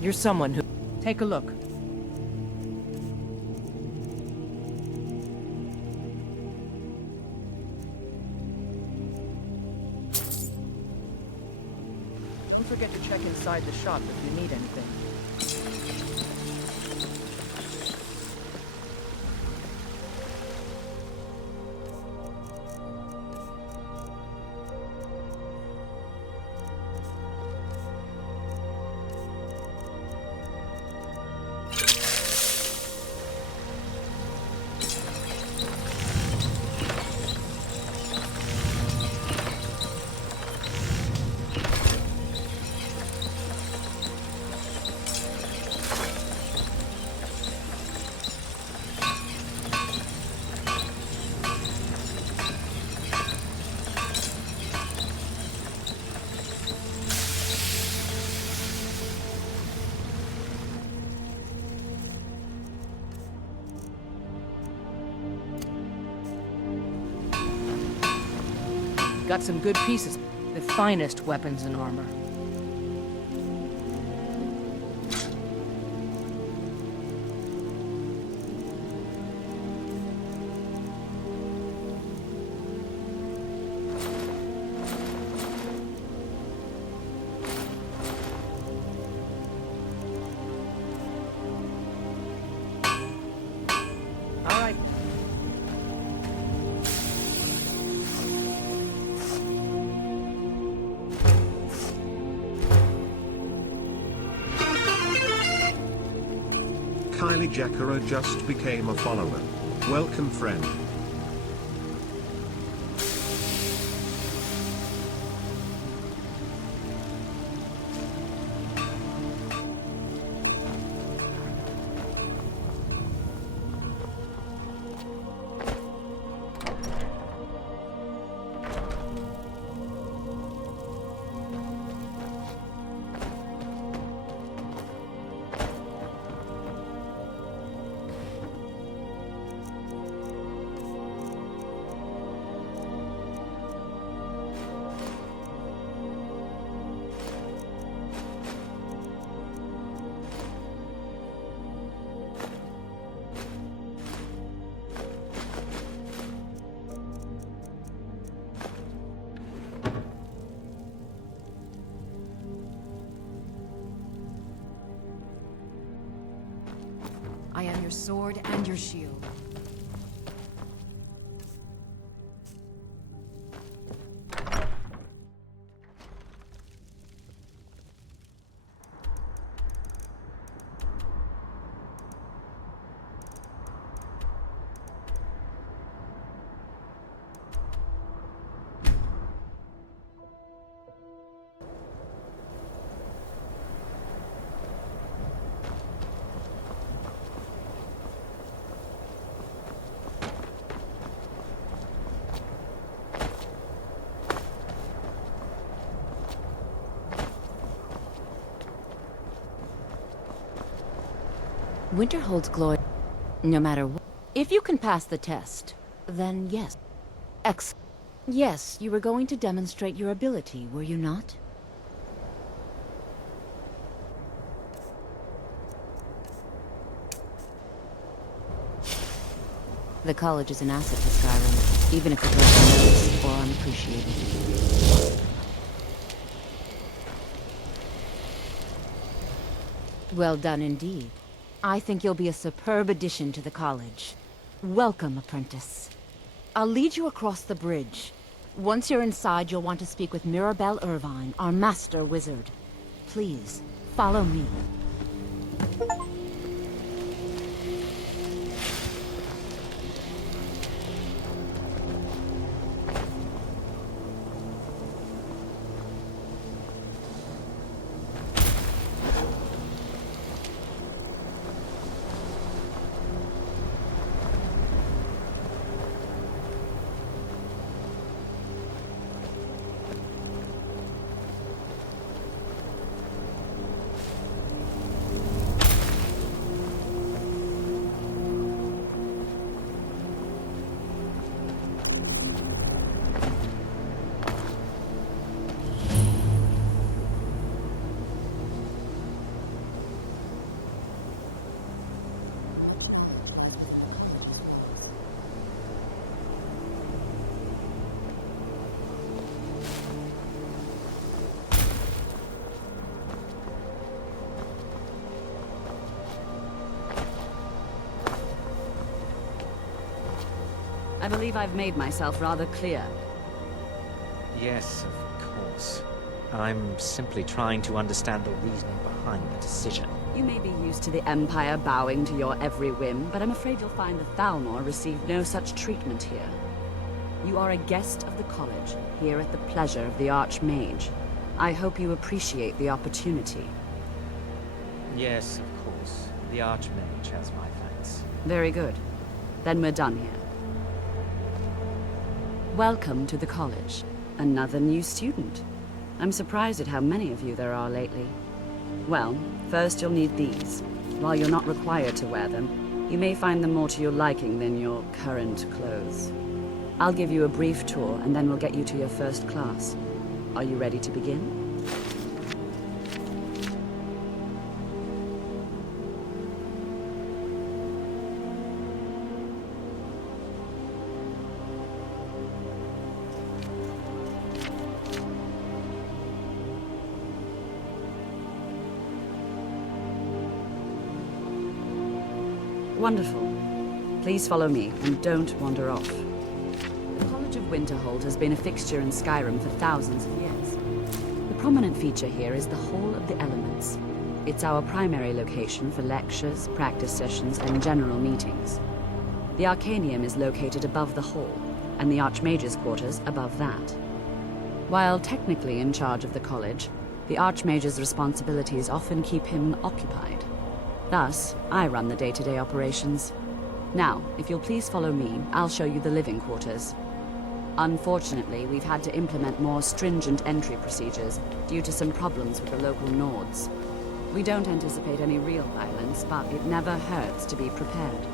You're someone who... Take a look. Don't forget to check inside the shop if you need anything. Got some good pieces. The finest weapons and armor. All right. Kylie Jackara just became a follower. Welcome, friend. I am your sword and your shield. Winter holds glory, no matter what. If you can pass the test, then yes. Excellent. Yes, you were going to demonstrate your ability, were you not? The college is an asset to Skyrim, even if it goes unnoticed or unappreciated. Well done indeed. I think you'll be a superb addition to the college. Welcome, apprentice. I'll lead you across the bridge. Once you're inside, you'll want to speak with Mirabelle Irvine, our master wizard. Please, follow me. I believe I've made myself rather clear. Yes, of course. I'm simply trying to understand the reasoning behind the decision. You may be used to the Empire bowing to your every whim, but I'm afraid you'll find the Thalmor received no such treatment here. You are a guest of the college, here at the pleasure of the Archmage. I hope you appreciate the opportunity. Yes, of course. The Archmage has my thanks. Very good. Then we're done here. Welcome to the college. Another new student. I'm surprised at how many of you there are lately. Well, first you'll need these. While you're not required to wear them, you may find them more to your liking than your current clothes. I'll give you a brief tour, and then we'll get you to your first class. Are you ready to begin? Wonderful. Please follow me, and don't wander off. The College of Winterhold has been a fixture in Skyrim for thousands of years. The prominent feature here is the Hall of the Elements. It's our primary location for lectures, practice sessions, and general meetings. The Arcanium is located above the hall, and the Archmage's quarters above that. While technically in charge of the college, the Archmage's responsibilities often keep him occupied. Thus, I run the day-to-day operations. Now, if you'll please follow me, I'll show you the living quarters. Unfortunately, we've had to implement more stringent entry procedures due to some problems with the local Nords. We don't anticipate any real violence, but it never hurts to be prepared.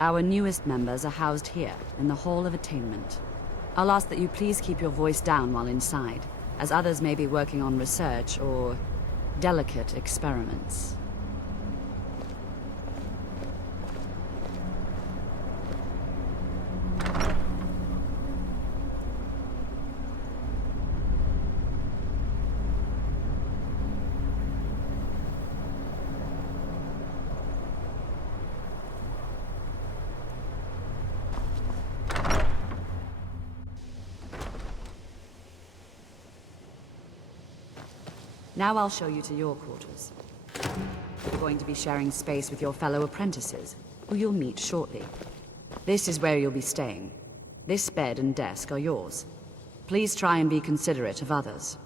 Our newest members are housed here, in the Hall of Attainment. I'll ask that you please keep your voice down while inside, as others may be working on research or delicate experiments. Now I'll show you to your quarters. You're going to be sharing space with your fellow apprentices, who you'll meet shortly. This is where you'll be staying. This bed and desk are yours. Please try and be considerate of others.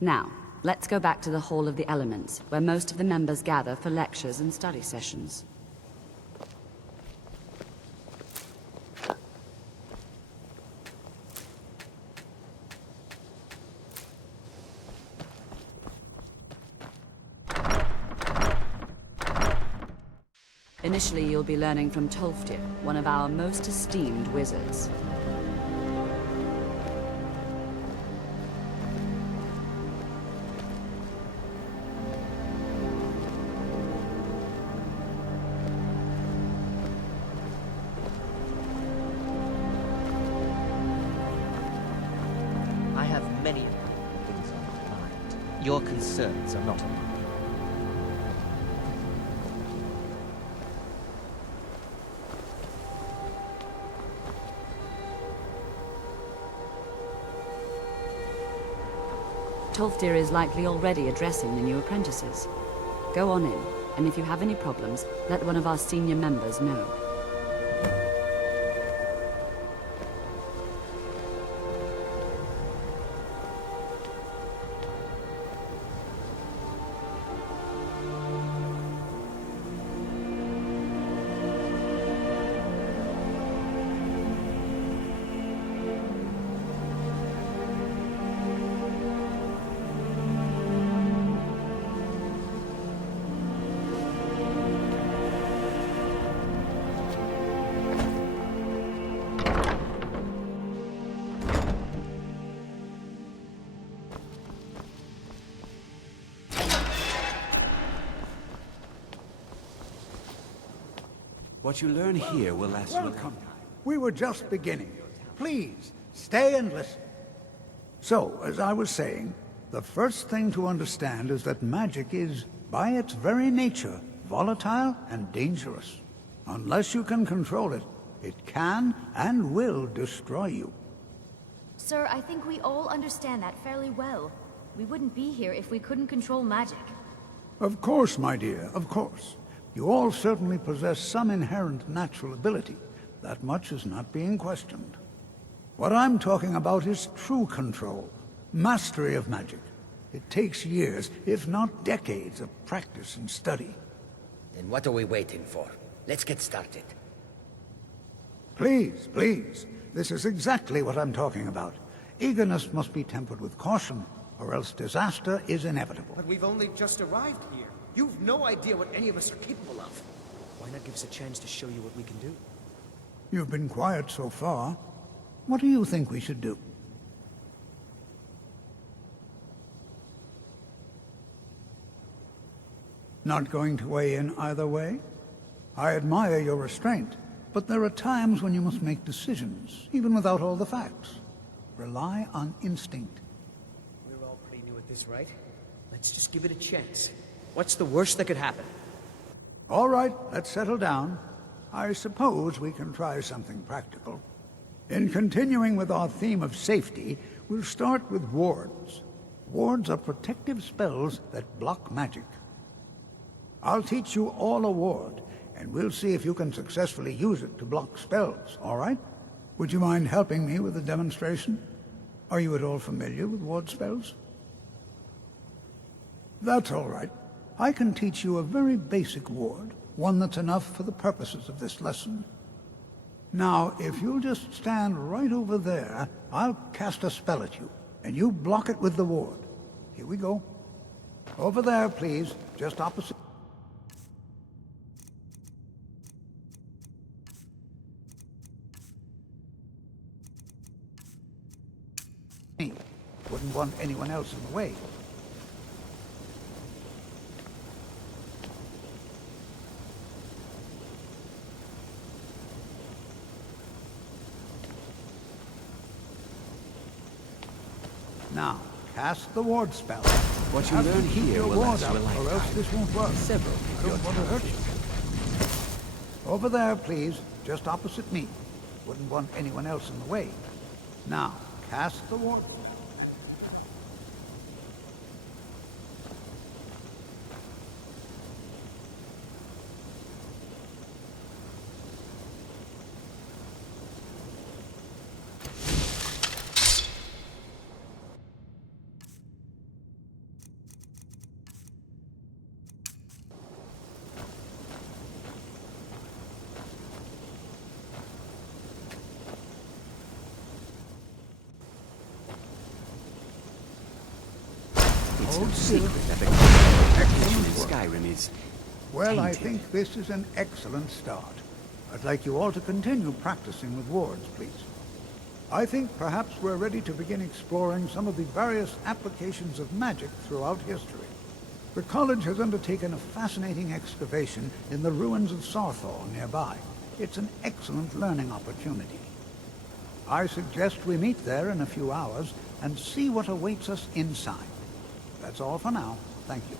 Now, let's go back to the Hall of the Elements, where most of the members gather for lectures and study sessions. Initially, you'll be learning from Tolfdir, one of our most esteemed wizards. I have many things on my mind. Your concerns are not on mine. Tolfdir is likely already addressing the new apprentices. Go on in, and if you have any problems, let one of our senior members know. What you learn here will last you a Welcome. We were just beginning. Please, stay and listen. So, as I was saying, the first thing to understand is that magic is, by its very nature, volatile and dangerous. Unless you can control it, it can and will destroy you. Sir, I think we all understand that fairly well. We wouldn't be here if we couldn't control magic. Of course, my dear, of course. You all certainly possess some inherent natural ability. That much is not being questioned. What I'm talking about is true control, mastery of magic. It takes years, if not decades, of practice and study. Then what are we waiting for? Let's get started. Please, please. This is exactly what I'm talking about. Eagerness must be tempered with caution, or else disaster is inevitable. But we've only just arrived here. You've no idea what any of us are capable of. Why not give us a chance to show you what we can do? You've been quiet so far. What do you think we should do? Not going to weigh in either way? I admire your restraint, but there are times when you must make decisions, even without all the facts. Rely on instinct. We're all pretty new at this, right? Let's just give it a chance. What's the worst that could happen? All right, let's settle down. I suppose we can try something practical. In continuing with our theme of safety, we'll start with wards. Wards are protective spells that block magic. I'll teach you all a ward, and we'll see if you can successfully use it to block spells, all right? Would you mind helping me with the demonstration? Are you at all familiar with ward spells? That's all right. I can teach you a very basic ward, one that's enough for the purposes of this lesson. Now, if you'll just stand right over there, I'll cast a spell at you, and you block it with the ward. Here we go. Over there, please, just opposite. Me. Wouldn't want anyone else in the way. Now, cast the ward spell. What you learn here will last you a or else lifetime. this won't work. Several I don't want to hurt you. Over there, please, just opposite me. Wouldn't want anyone else in the way. Now, cast the ward. It's Oh, no dear. secret that the competition in Skyrim is Well, I tainted. think this is an excellent start. I'd like you all to continue practicing with wards, please. I think perhaps we're ready to begin exploring some of the various applications of magic throughout history. The college has undertaken a fascinating excavation in the ruins of Sarthor nearby. It's an excellent learning opportunity. I suggest we meet there in a few hours and see what awaits us inside. That's all for now. Thank you.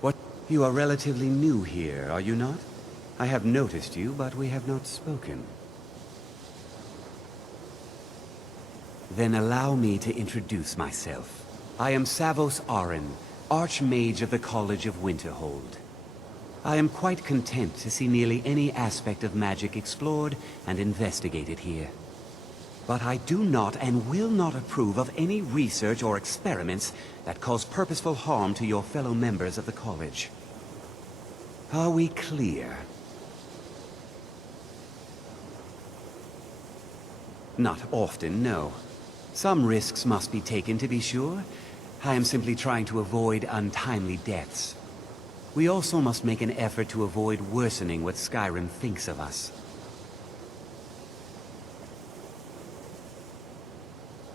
What? You are relatively new here, are you not? I have noticed you, but we have not spoken. Then allow me to introduce myself. I am Savos Arin, Archmage of the College of Winterhold. I am quite content to see nearly any aspect of magic explored and investigated here. But I do not and will not approve of any research or experiments that cause purposeful harm to your fellow members of the college. Are we clear? Not often, no. Some risks must be taken, to be sure. I am simply trying to avoid untimely deaths. We also must make an effort to avoid worsening what Skyrim thinks of us.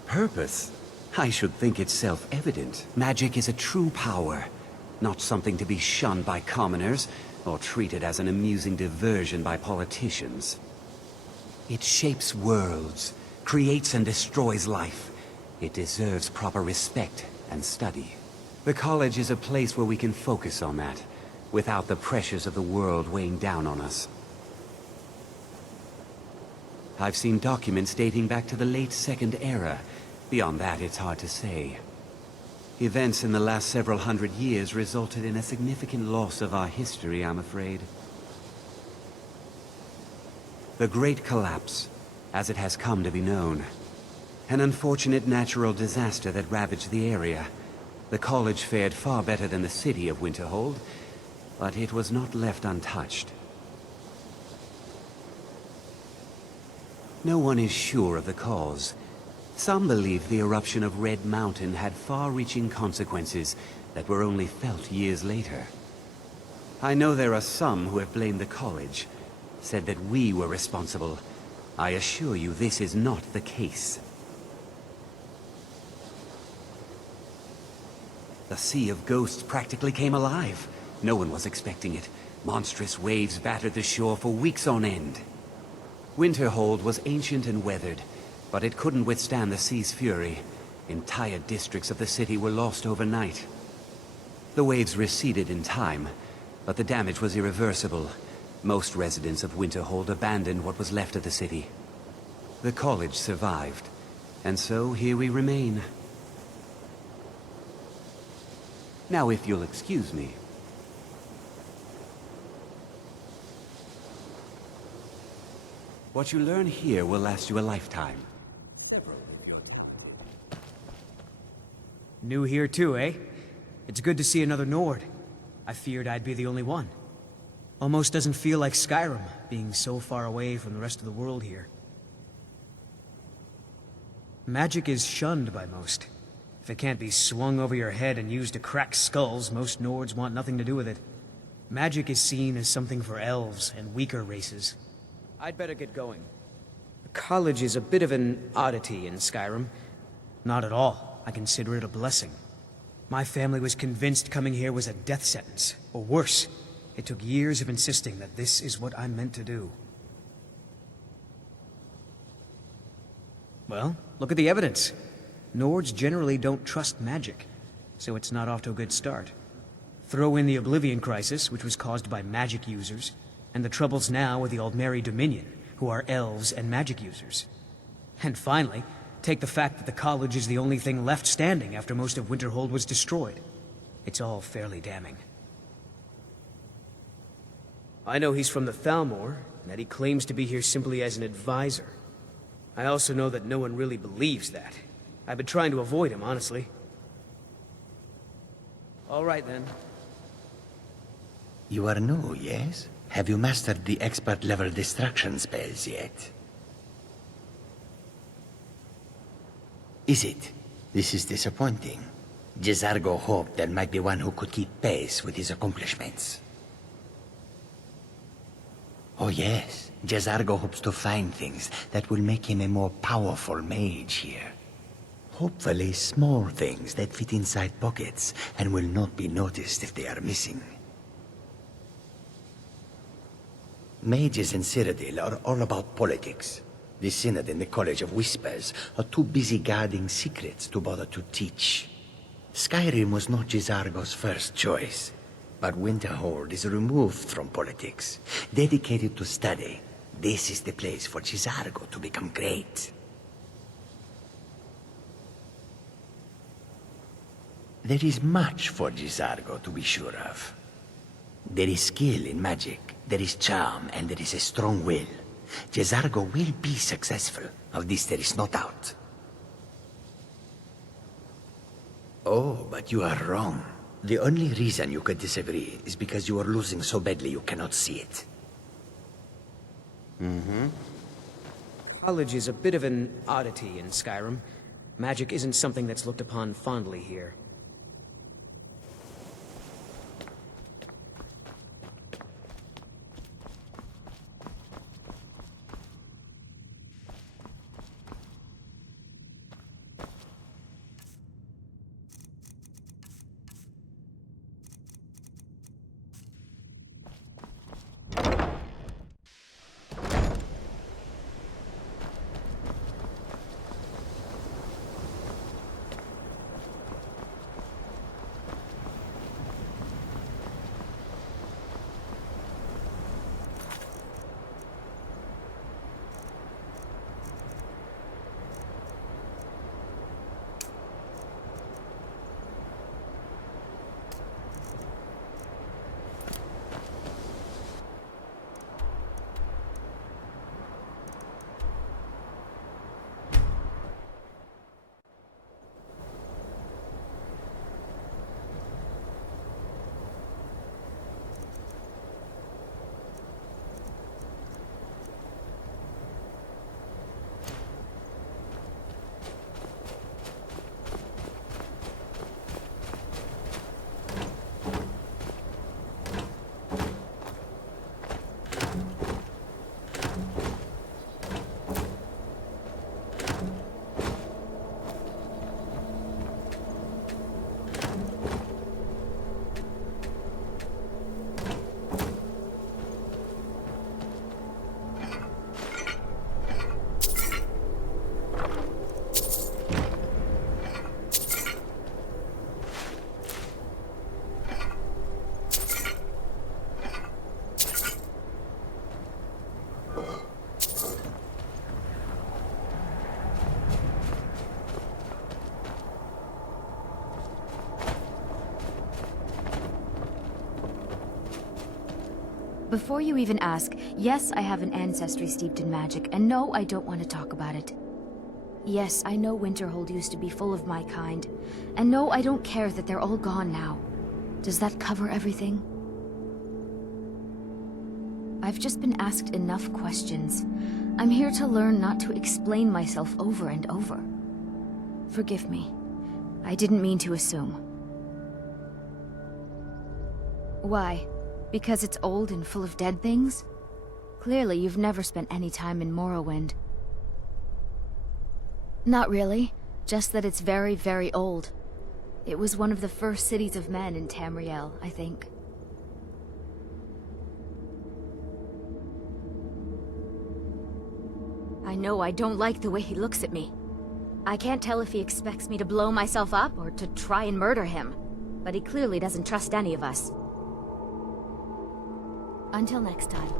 Purpose? I should think it's self-evident. Magic is a true power, not something to be shunned by commoners, or treated as an amusing diversion by politicians. It shapes worlds, creates and destroys life. It deserves proper respect and study. The college is a place where we can focus on that, without the pressures of the world weighing down on us. I've seen documents dating back to the late Second Era. Beyond that, it's hard to say. Events in the last several hundred years resulted in a significant loss of our history, I'm afraid. The Great Collapse, as it has come to be known. An unfortunate natural disaster that ravaged the area. The college fared far better than the city of Winterhold, but it was not left untouched. No one is sure of the cause. Some believe the eruption of Red Mountain had far-reaching consequences that were only felt years later. I know there are some who have blamed the college, said that we were responsible. I assure you this is not the case. The Sea of Ghosts practically came alive. No one was expecting it. Monstrous waves battered the shore for weeks on end. Winterhold was ancient and weathered, but it couldn't withstand the sea's fury. Entire districts of the city were lost overnight. The waves receded in time, but the damage was irreversible. Most residents of Winterhold abandoned what was left of the city. The college survived, and so here we remain. Now, if you'll excuse me. What you learn here will last you a lifetime. New here too, eh? It's good to see another Nord. I feared I'd be the only one. Almost doesn't feel like Skyrim, being so far away from the rest of the world here. Magic is shunned by most. If it can't be swung over your head and used to crack skulls, most Nords want nothing to do with it. Magic is seen as something for elves and weaker races. I'd better get going. The college is a bit of an oddity in Skyrim. Not at all. I consider it a blessing. My family was convinced coming here was a death sentence, or worse. It took years of insisting that this is what I'm meant to do. Well, look at the evidence. Nords generally don't trust magic, so it's not off to a good start. Throw in the Oblivion Crisis, which was caused by magic users, and the troubles now with the Aldmeri Dominion, who are elves and magic users. And finally, take the fact that the college is the only thing left standing after most of Winterhold was destroyed. It's all fairly damning. I know he's from the Thalmor, and that he claims to be here simply as an advisor. I also know that no one really believes that. I've been trying to avoid him, honestly. All right, then. You are new, yes? Have you mastered the expert-level distraction spells yet? Is it? This is disappointing. Jezargo hoped there might be one who could keep pace with his accomplishments. Oh yes, Jezargo hopes to find things that will make him a more powerful mage here. Hopefully small things that fit inside pockets and will not be noticed if they are missing. Mages in Cyrodiil are all about politics. The Synod and the College of Whispers are too busy guarding secrets to bother to teach. Skyrim was not Jezargo's first choice, but Winterhold is removed from politics, dedicated to study. This is the place for Jezargo to become great. There is much for Gisargo to be sure of. There is skill in magic, there is charm, and there is a strong will. Gisargo will be successful. Of this there is no doubt. Oh, but you are wrong. The only reason you could disagree is because you are losing so badly you cannot see it. College is a bit of an oddity in Skyrim. Magic isn't something that's looked upon fondly here. Before you even ask, yes, I have an ancestry steeped in magic, and no, I don't want to talk about it. Yes, I know Winterhold used to be full of my kind, and no, I don't care that they're all gone now. Does that cover everything? I've just been asked enough questions. I'm here to learn not to explain myself over and over. Forgive me. I didn't mean to assume. Why? Because it's old and full of dead things? Clearly, you've never spent any time in Morrowind. Not really. Just that it's very, very old. It was one of the first cities of men in Tamriel, I think. I know I don't like the way he looks at me. I can't tell if he expects me to blow myself up or to try and murder him. But he clearly doesn't trust any of us. Until next time.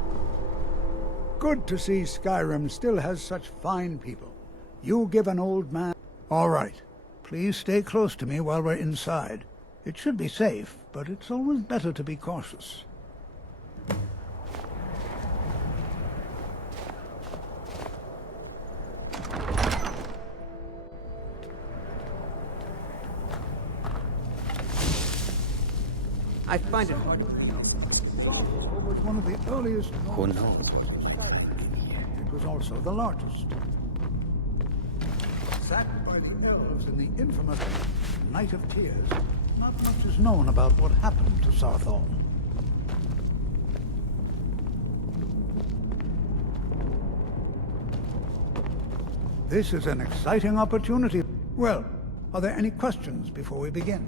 Good to see Skyrim still has such fine people. You give an old man... All right. Please stay close to me while we're inside. It should be safe, but it's always better to be cautious. I find it hard to... was one of the earliest... Who knows? It was also the largest. Sacked by the elves in the infamous Night of Tears, not much is known about what happened to Sarthal. This is an exciting opportunity. Well, are there any questions before we begin?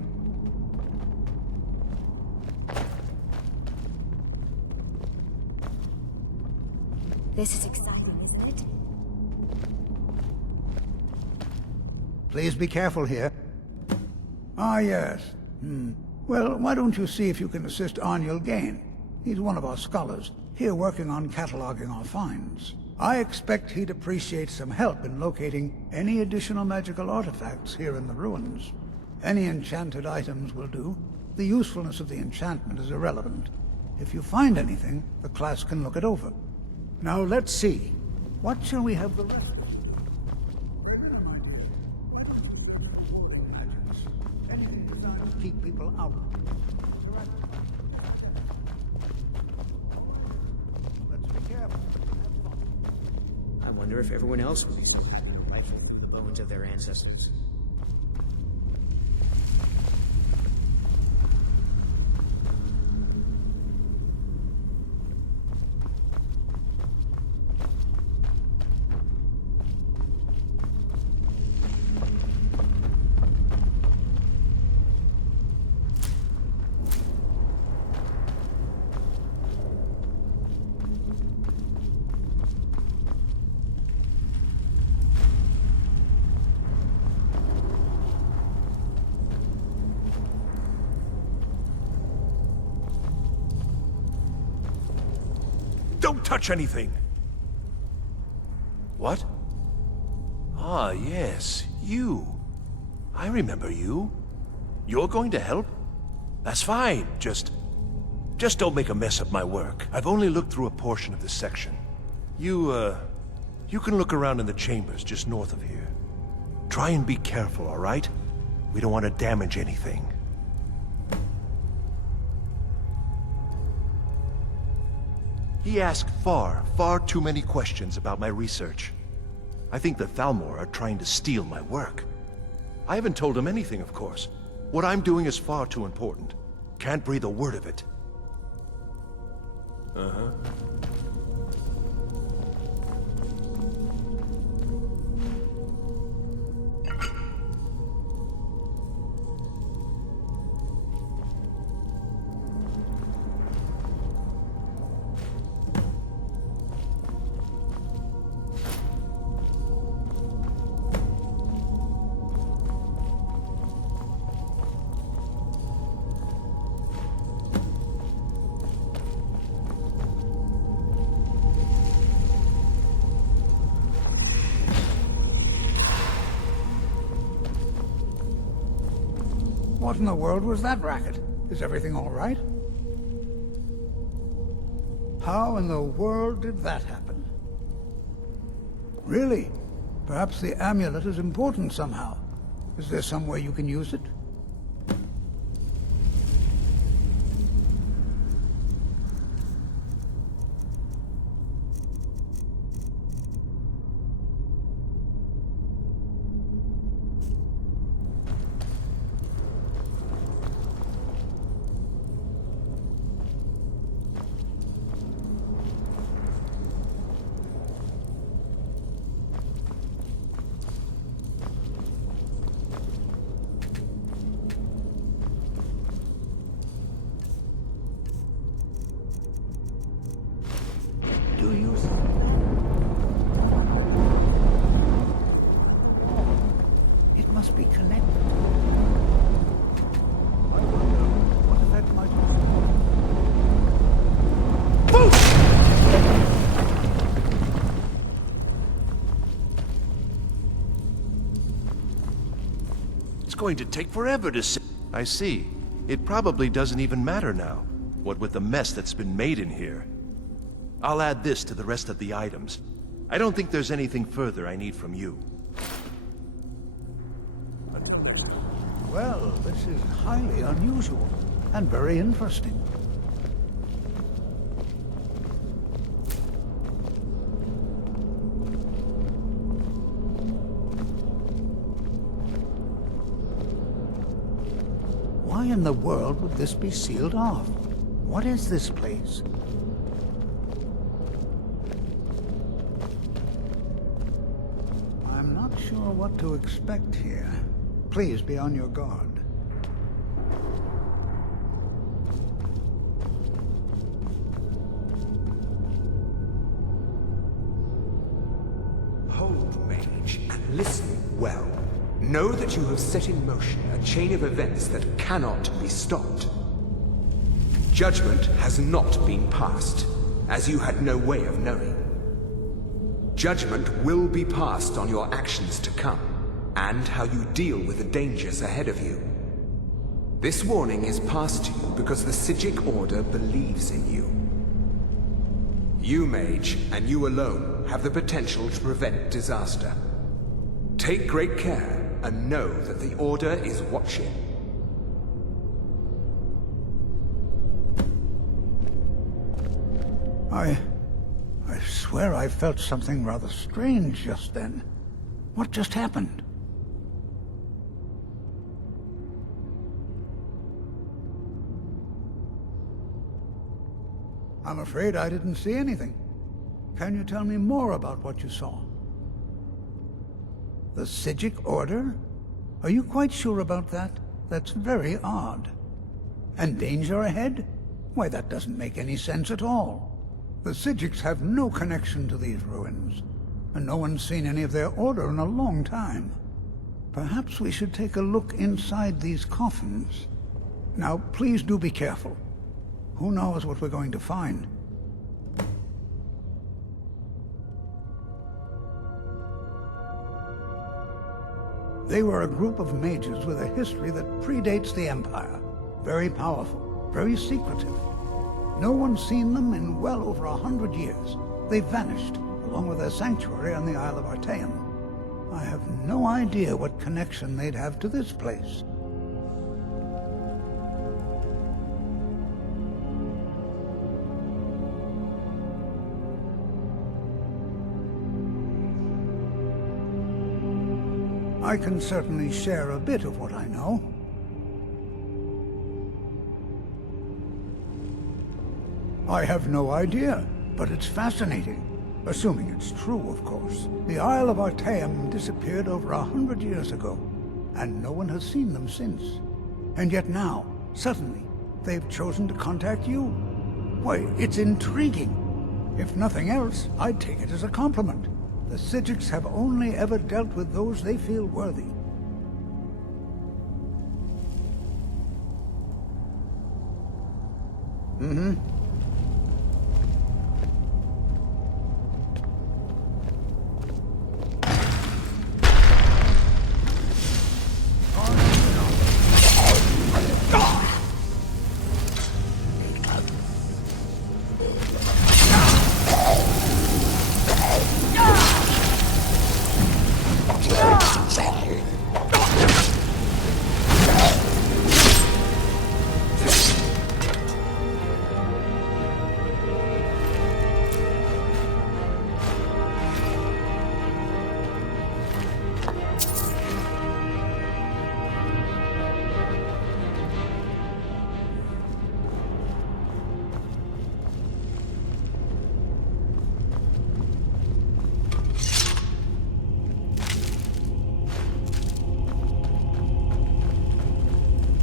This is exciting, isn't it? Please be careful here. Ah, yes. Well, why don't you see if you can assist Arniel Gain? He's one of our scholars, here working on cataloging our finds. I expect he'd appreciate some help in locating any additional magical artifacts here in the ruins. Any enchanted items will do. The usefulness of the enchantment is irrelevant. If you find anything, the class can look it over. Now let's see. What shall we have the rest of? Anything designed to keep people out. Let's be careful. Have fun. I wonder if everyone else will be rifling through the bones of their ancestors. Don't touch anything! What? Ah, yes, you. I remember you. You're going to help? That's fine, just don't make a mess of my work. I've only looked through a portion of this section. You can look around in the chambers just north of here. Try and be careful, all right? We don't want to damage anything. He asked far too many questions about my research. I think the Thalmor are trying to steal my work. I haven't told him anything, of course. What I'm doing is far too important. Can't breathe a word of it. Uh-huh. What in the world was that racket? Is everything all right? How in the world did that happen? Really? Perhaps the amulet is important somehow. Is there some way you can use it? Do you see that? It must be connected. I wonder what effect might It's going to take forever to see. I see. It probably doesn't even matter now. What with the mess that's been made in here. I'll add this to the rest of the items. I don't think there's anything further I need from you. Well, this is highly unusual and very interesting. Why in the world would this be sealed off? What is this place? I'm not sure what to expect here. Please be on your guard. Hold, mage, and listen well. Know that you have set in motion a chain of events that cannot be stopped. Judgment has not been passed, as you had no way of knowing. Judgment will be passed on your actions to come, and how you deal with the dangers ahead of you. This warning is passed to you because the Psijic Order believes in you. You, Mage, and you alone, have the potential to prevent disaster. Take great care, and know that the Order is watching. I swear I felt something rather strange just then. What just happened? I'm afraid I didn't see anything. Can you tell me more about what you saw? The Psijic Order? Are you quite sure about that? That's very odd. And danger ahead? Why, that doesn't make any sense at all. The Psijics have no connection to these ruins, and no one's seen any of their order in a long time. Perhaps we should take a look inside these coffins. Now, please do be careful. Who knows what we're going to find? They were a group of mages with a history that predates the Empire. Very powerful, very secretive. No one's seen them in well over 100 years. They vanished, along with their sanctuary on the Isle of Artaeum. I have no idea what connection they'd have to this place. I can certainly share a bit of what I know. I have no idea, but it's fascinating. Assuming it's true, of course. The Isle of Artaeum disappeared over 100 years ago, and no one has seen them since. And yet now, suddenly, they've chosen to contact you. Why, it's intriguing. If nothing else, I'd take it as a compliment. The Psijics have only ever dealt with those they feel worthy. Mm-hmm.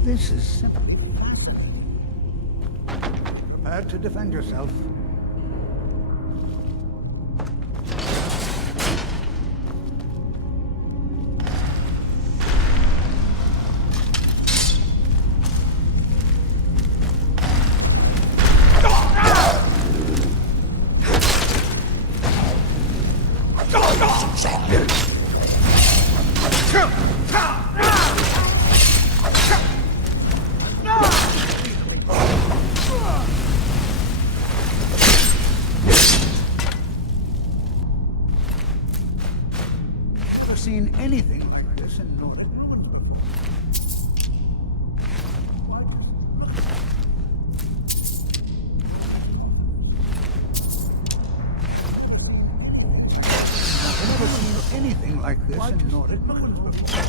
This is simply fascinating. Prepare to defend yourself. Seen anything like this in Nordic ruins before. I've never seen anything like this in Nordic ruins before.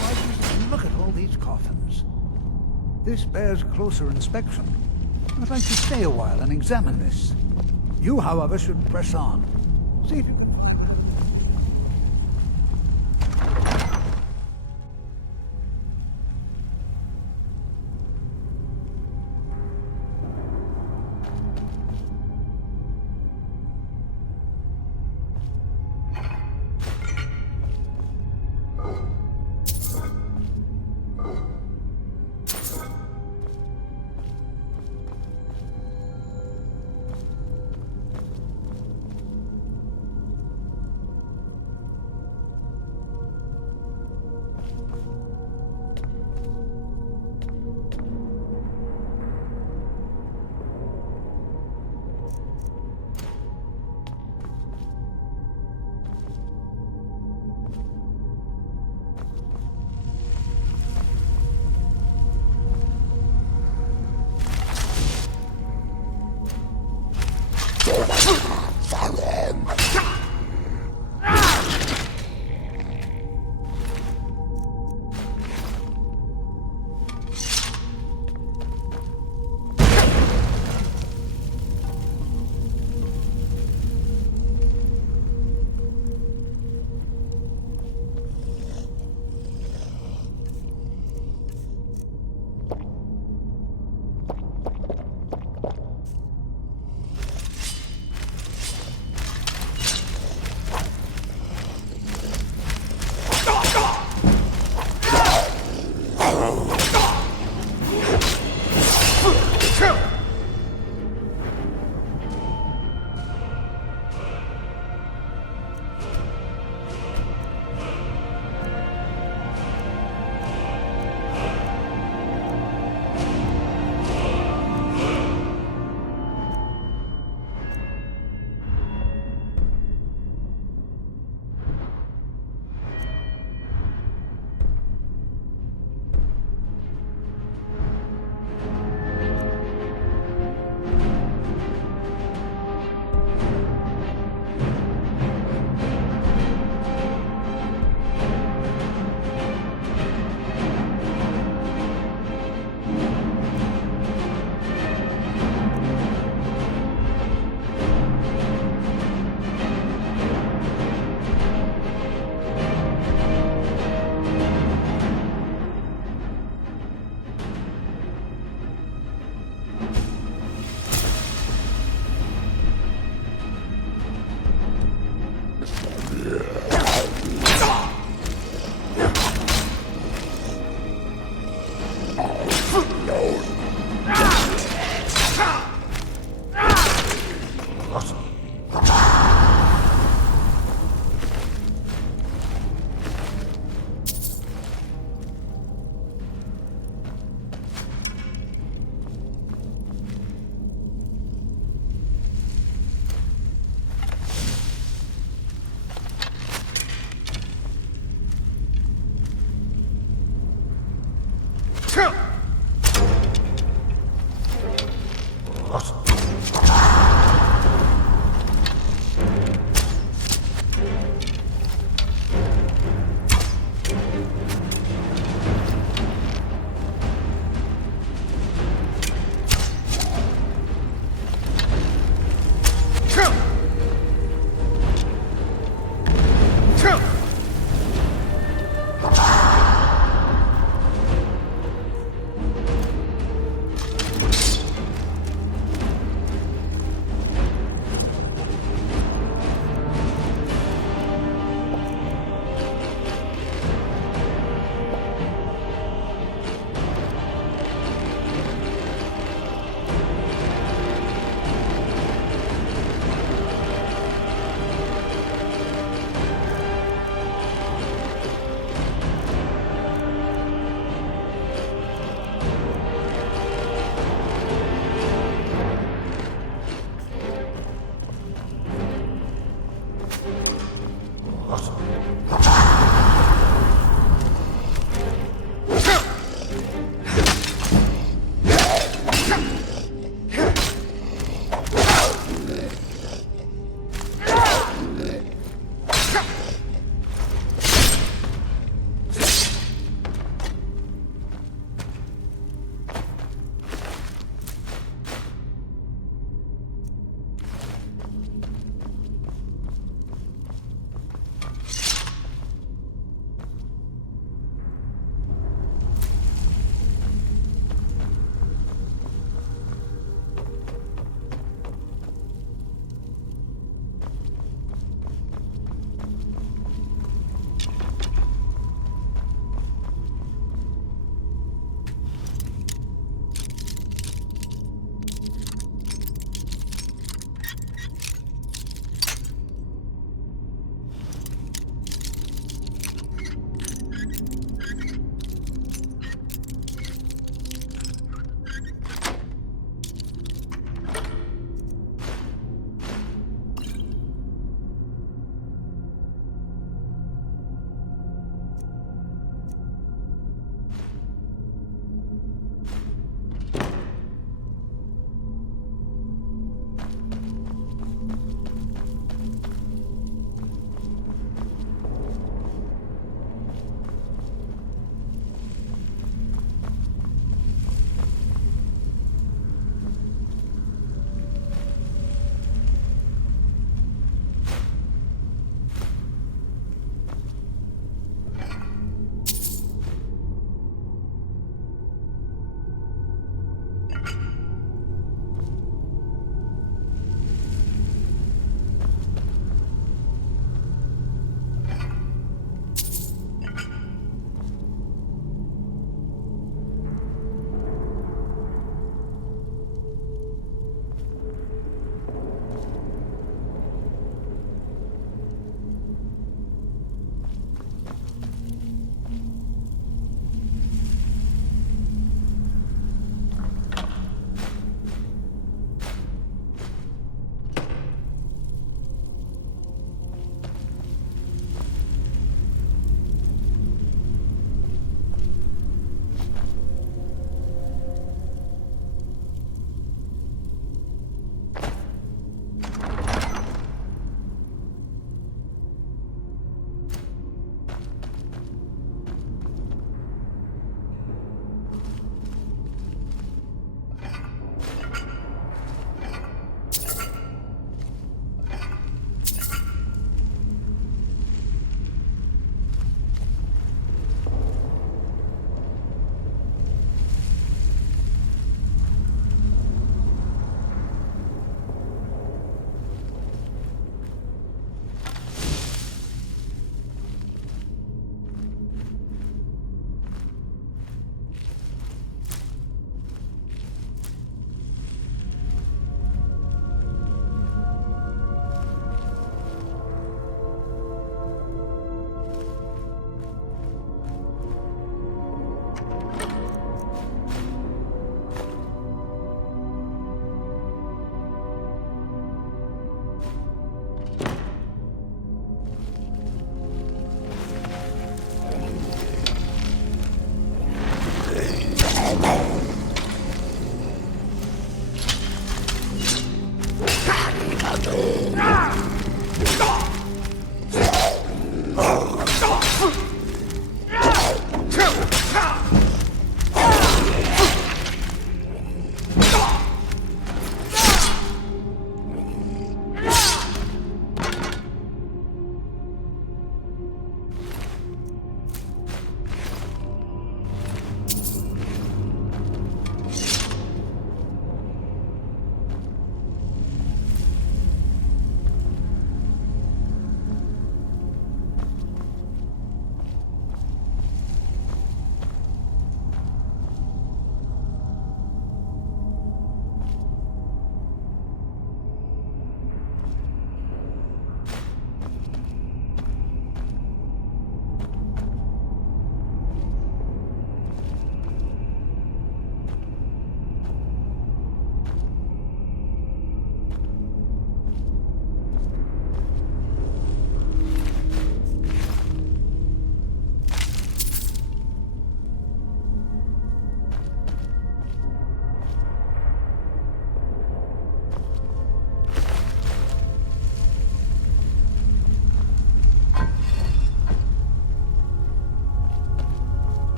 Why just look at all these coffins? This bears closer inspection. I'd like to stay a while and examine this. You, however, should press on. See if you...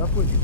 Up with you.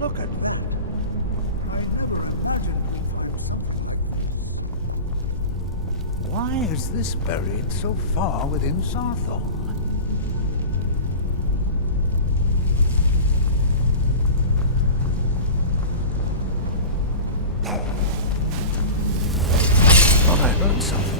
Look at it. I never imagined we'd find something. Why is this buried so far within Sarthon? Thought I heard something.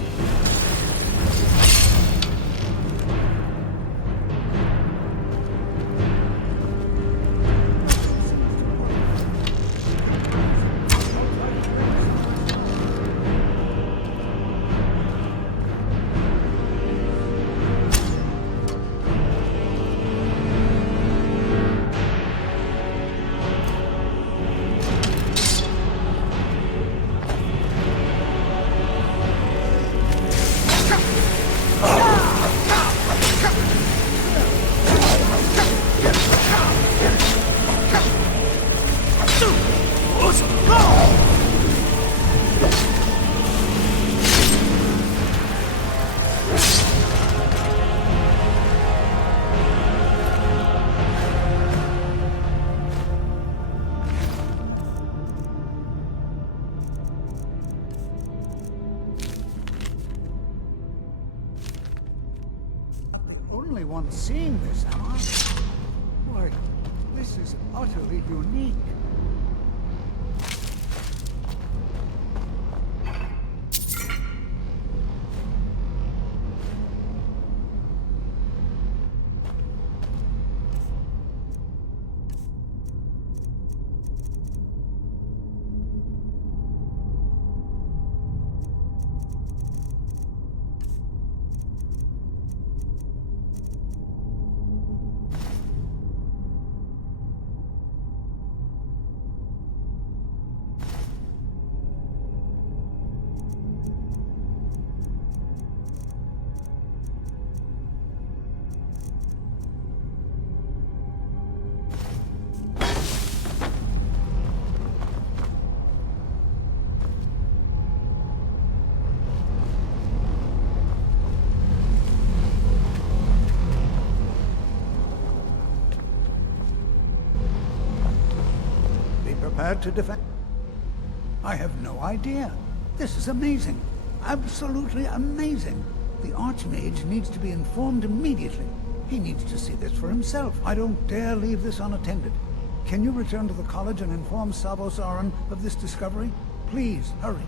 Only one seeing this, am I? Why, this is utterly unique. required to defend... I have no idea. This is amazing. Absolutely amazing. The Archmage needs to be informed immediately. He needs to see this for himself. I don't dare leave this unattended. Can you return to the college and inform Savos Aran of this discovery? Please, hurry.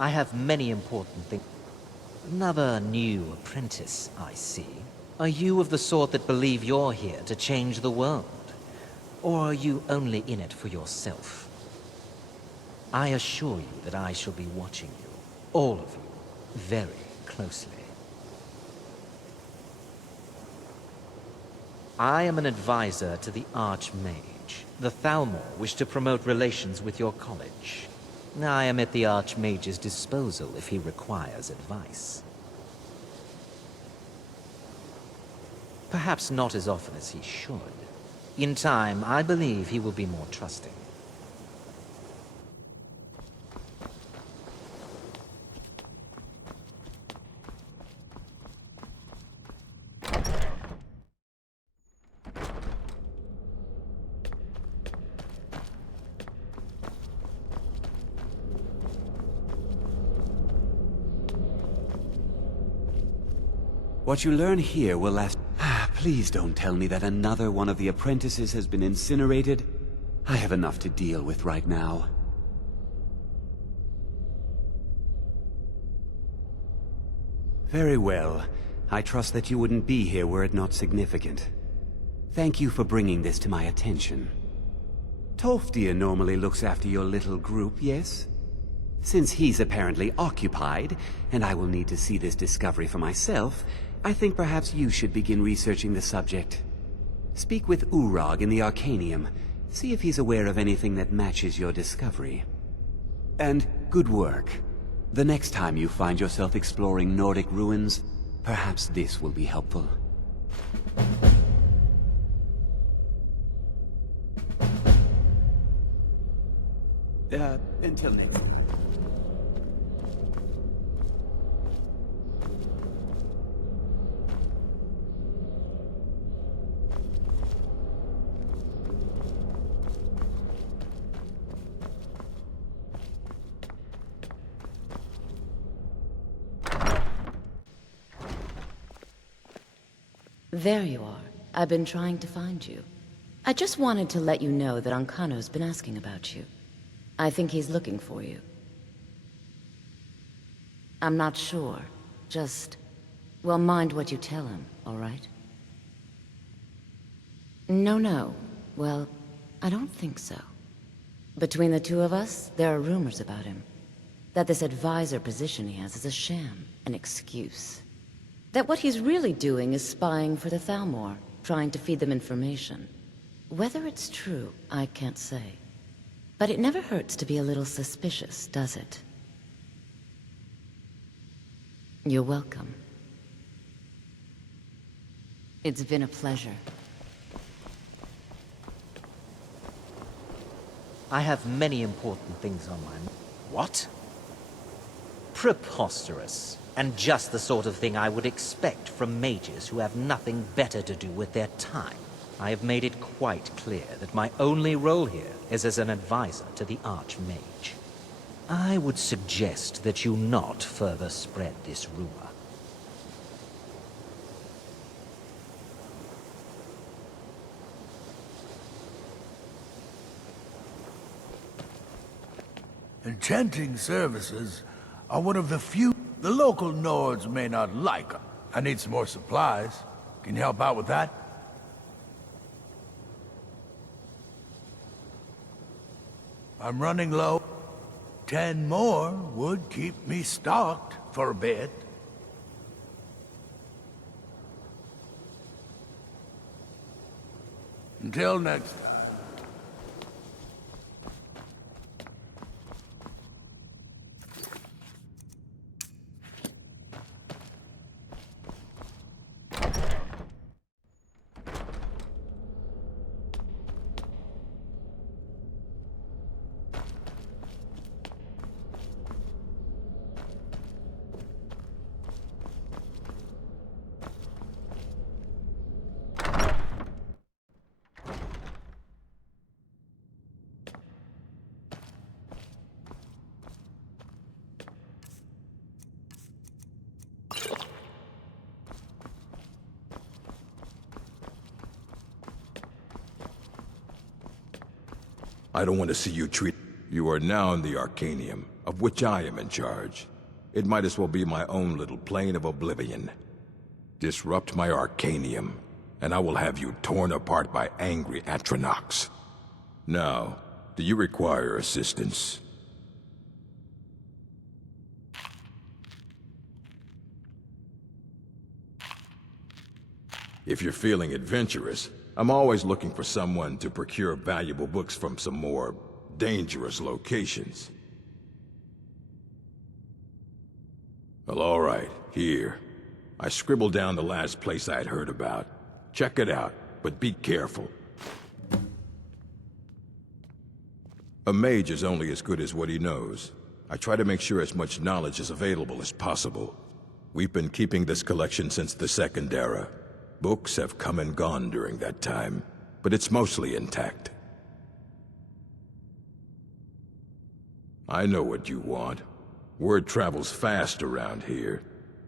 I have many important things. Another new apprentice, I see. Are you of the sort that believe you're here to change the world? Or are you only in it for yourself? I assure you that I shall be watching you, all of you, very closely. I am an advisor to the Archmage. The Thalmor wish to promote relations with your college. I am at the Archmage's disposal if he requires advice. Perhaps not as often as he should. In time, I believe he will be more trusting. What you learn here will last... Please don't tell me that another one of the apprentices has been incinerated. I have enough to deal with right now. Very well. I trust that you wouldn't be here were it not significant. Thank you for bringing this to my attention. Tolfdir normally looks after your little group, yes? Since he's apparently occupied, and I will need to see this discovery for myself, I think perhaps you should begin researching the subject. Speak with Urag in the Arcanium. See if he's aware of anything that matches your discovery. And good work. The next time you find yourself exploring Nordic ruins, perhaps this will be helpful. Until next. There you are. I've been trying to find you. I just wanted to let you know that Ancano's been asking about you. I think he's looking for you. I'm not sure. Just, well, mind what you tell him, all right? No. Well, I don't think so. Between the two of us, there are rumors about him. That this advisor position he has is a sham, an excuse. That what he's really doing is spying for the Thalmor, trying to feed them information. Whether it's true, I can't say. But it never hurts to be a little suspicious, does it? You're welcome. It's been a pleasure. I have many important things on my mind. What? Preposterous. And just the sort of thing I would expect from mages who have nothing better to do with their time. I have made it quite clear that my only role here is as an advisor to the Archmage. I would suggest that you not further spread this rumor. Enchanting services are one of the few the local Nords may not like. I need some more supplies. Can you help out with that? I'm running low. 10 more would keep me stocked for a bit. Until next time. I don't want to see you treat... You are now in the Arcanium, of which I am in charge. It might as well be my own little plane of oblivion. Disrupt my Arcanium, and I will have you torn apart by angry Atronachs. Now, do you require assistance? If you're feeling adventurous, I'm always looking for someone to procure valuable books from some more dangerous locations. Well, all right, here. I scribbled down the last place I'd heard about. Check it out, but be careful. A mage is only as good as what he knows. I try to make sure as much knowledge is available as possible. We've been keeping this collection since the Second Era. Books have come and gone during that time, but it's mostly intact. I know what you want. Word travels fast around here.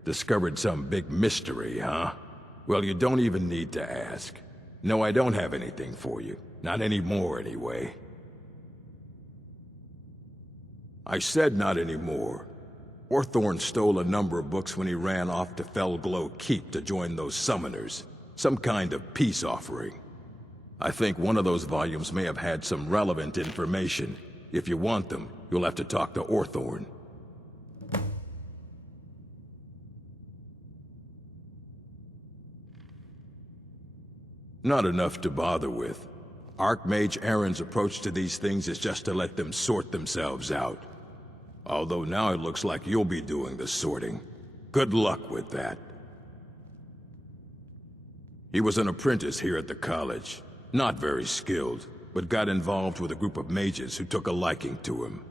Discovered some big mystery, huh? Well, you don't even need to ask. No, I don't have anything for you. Not anymore, anyway. I said not anymore. Orthorn stole a number of books when he ran off to Felglow Keep to join those summoners. Some kind of peace offering. I think one of those volumes may have had some relevant information. If you want them, You'll have to talk to Orthorn. Not enough to bother with. Archmage Aaron's approach to these things is just to let them sort themselves out. Although now it looks like you'll be doing the sorting. Good luck with that. He was an apprentice here at the college. Not very skilled, but got involved with a group of mages who took a liking to him.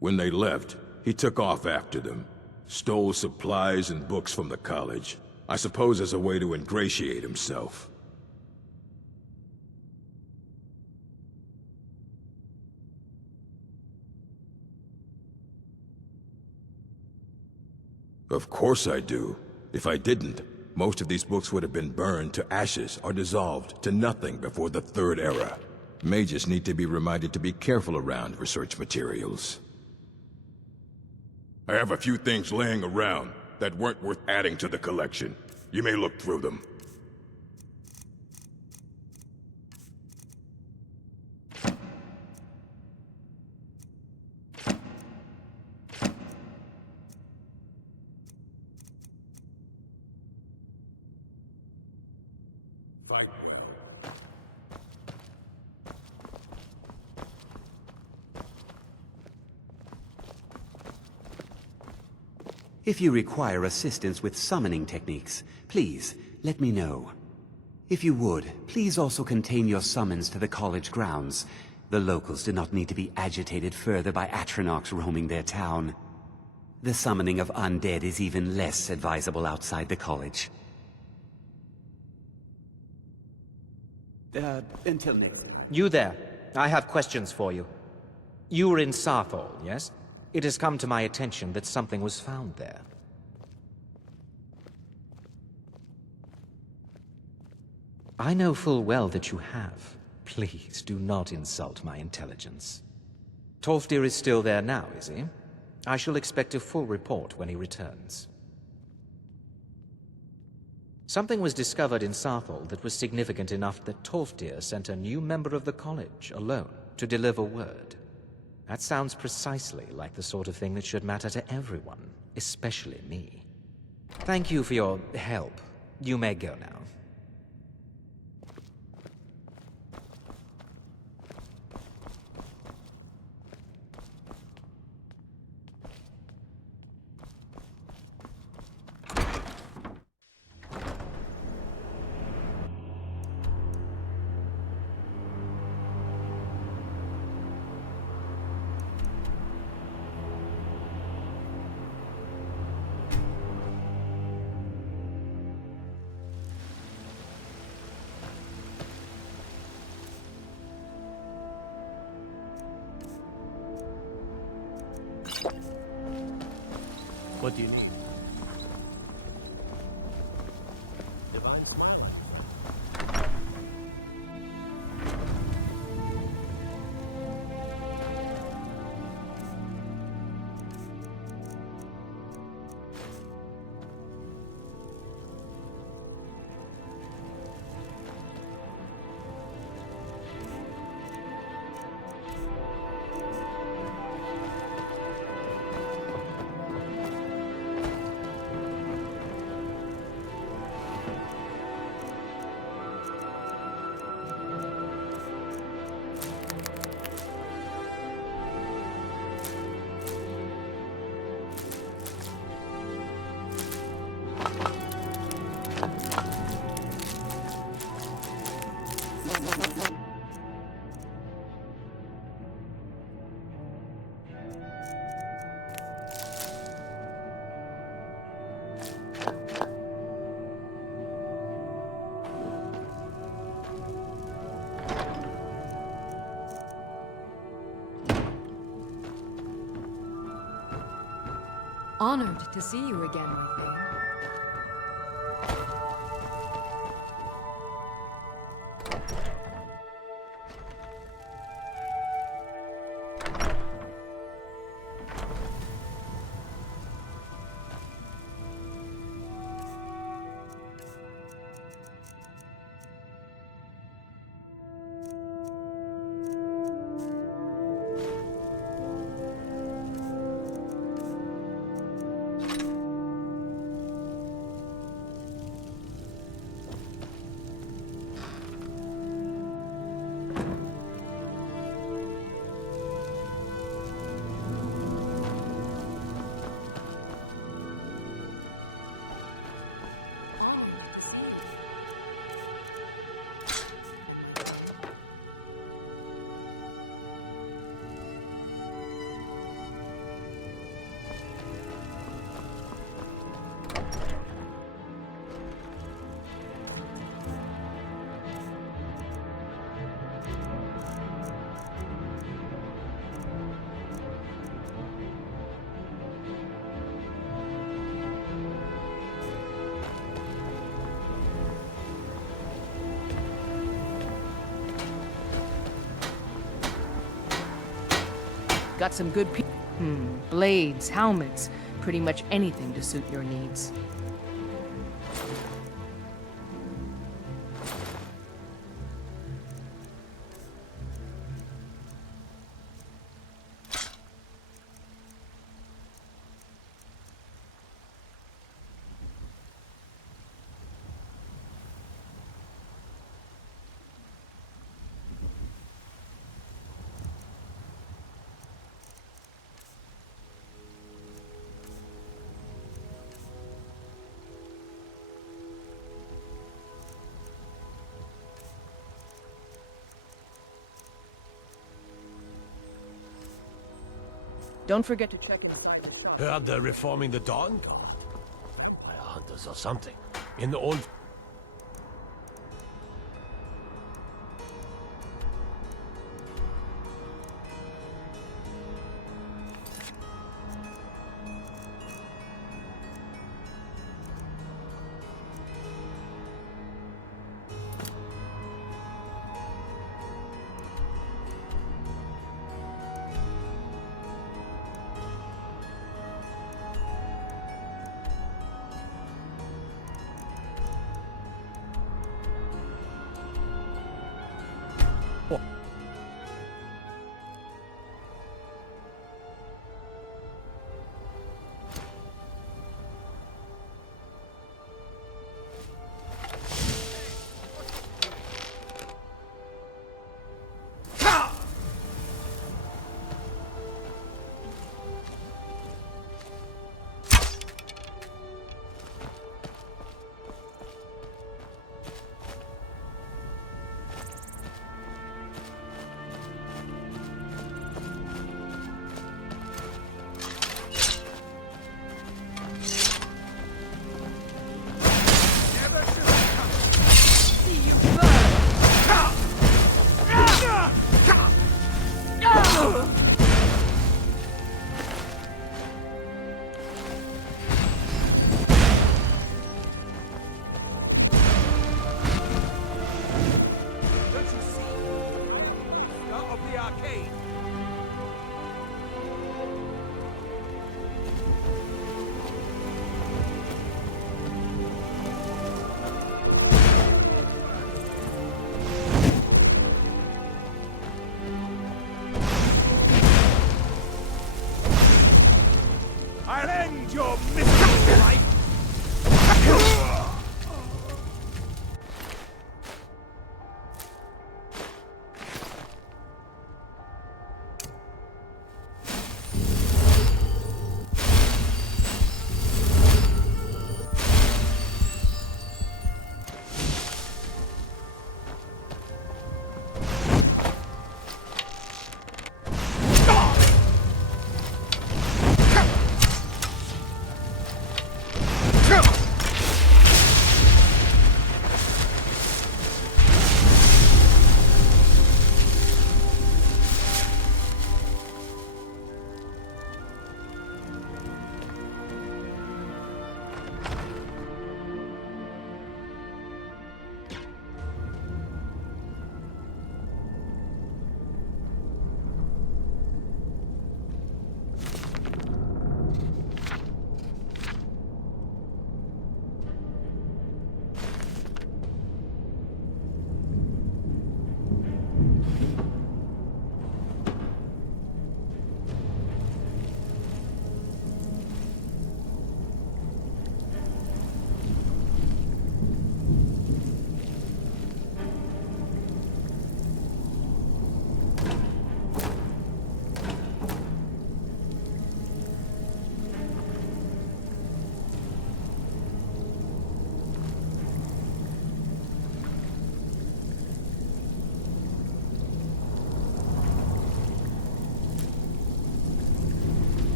When they left, he took off after them. Stole supplies and books from the college. I suppose as a way to ingratiate himself. Of course I do. If I didn't, most of these books would have been burned to ashes or dissolved to nothing before the Third Era. Mages need to be reminded to be careful around research materials. I have a few things laying around that weren't worth adding to the collection. You may look through them. If you require assistance with summoning techniques, please let me know. If you would, please also contain your summons to the college grounds. The locals do not need to be agitated further by Atronachs roaming their town. The summoning of undead is even less advisable outside the college. Until next. You there. I have questions for you. You were in Sarthal, yes? It has come to my attention that something was found there. I know full well that you have. Please do not insult my intelligence. Tolfdir is still there now, is he? I shall expect a full report when he returns. Something was discovered in Sarthal that was significant enough that Tolfdir sent a new member of the college alone to deliver word. That sounds precisely like the sort of thing that should matter to everyone, especially me. Thank you for your help. You may go now. What do you need? Divine Smile. Honored to see you again, my Thane. Got some good blades, helmets, pretty much anything to suit your needs. Don't forget to check inside the shop. Heard they're reforming the Dawn Guard. By hunters or something. In the old...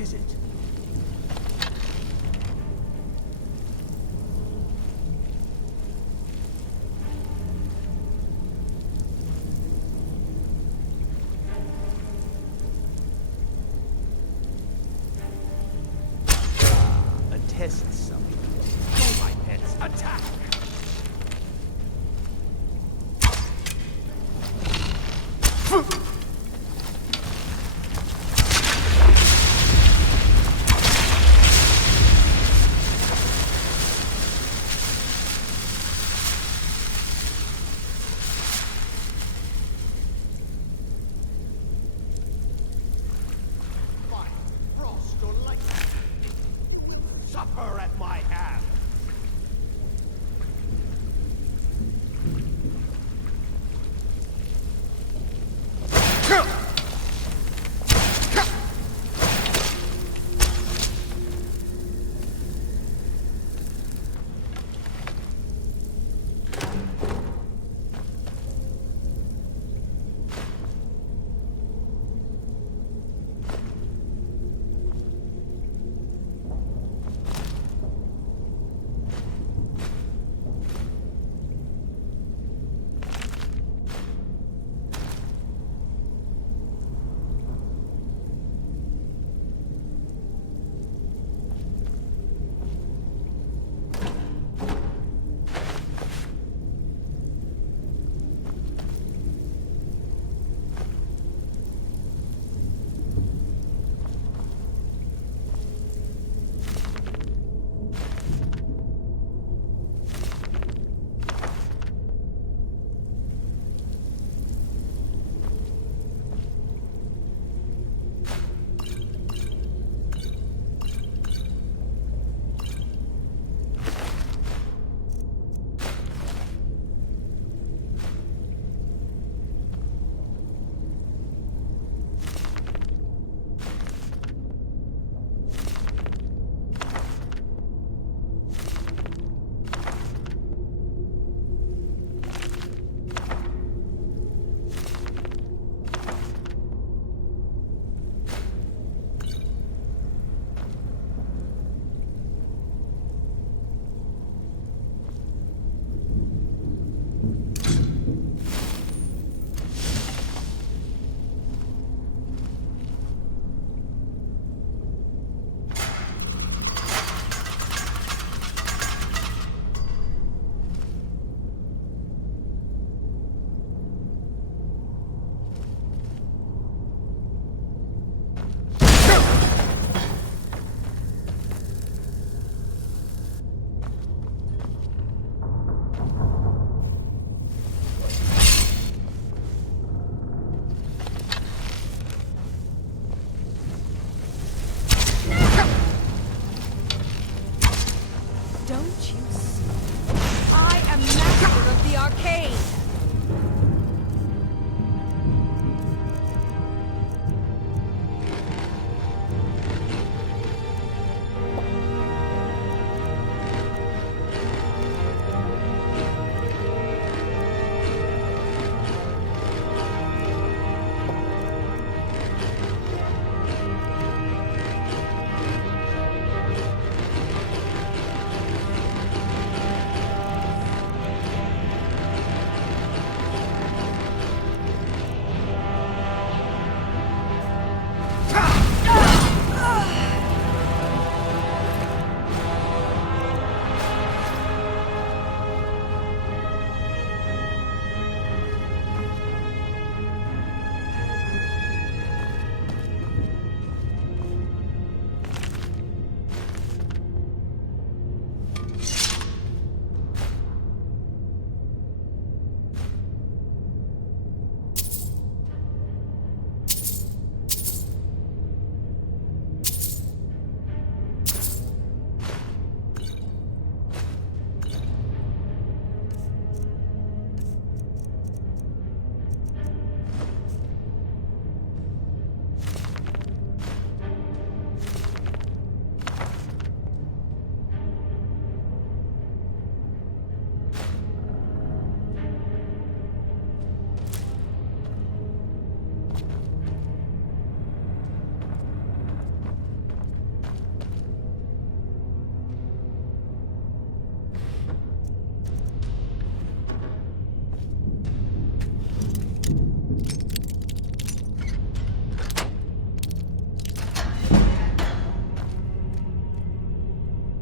is it? A test site. Go, my pets, attack! Frost or lightning. Suffer at my hand.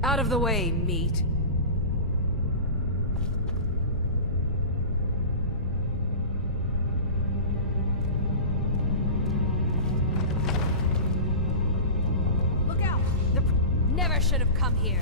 Out of the way, meat. Look out! Never should have come here.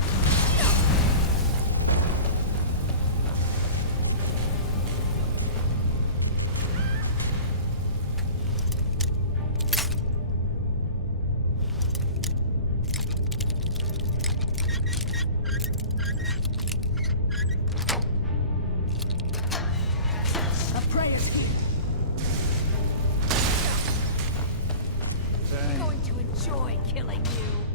I'm going to enjoy killing you.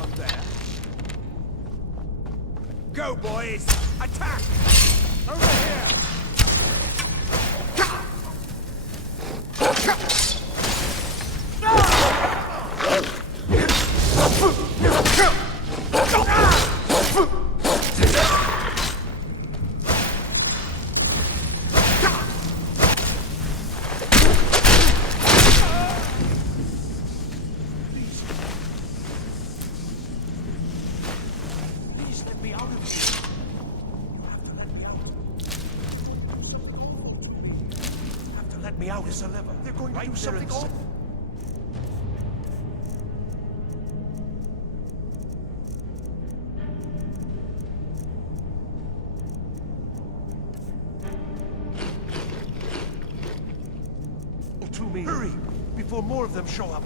anyone there? Go, boys! Attack! Over here! Please let me out of here. You have to let me out. Something awful to me. You have to let me out. There's a lever. They're going to do something awful. To me. Hurry! Before more of them show up.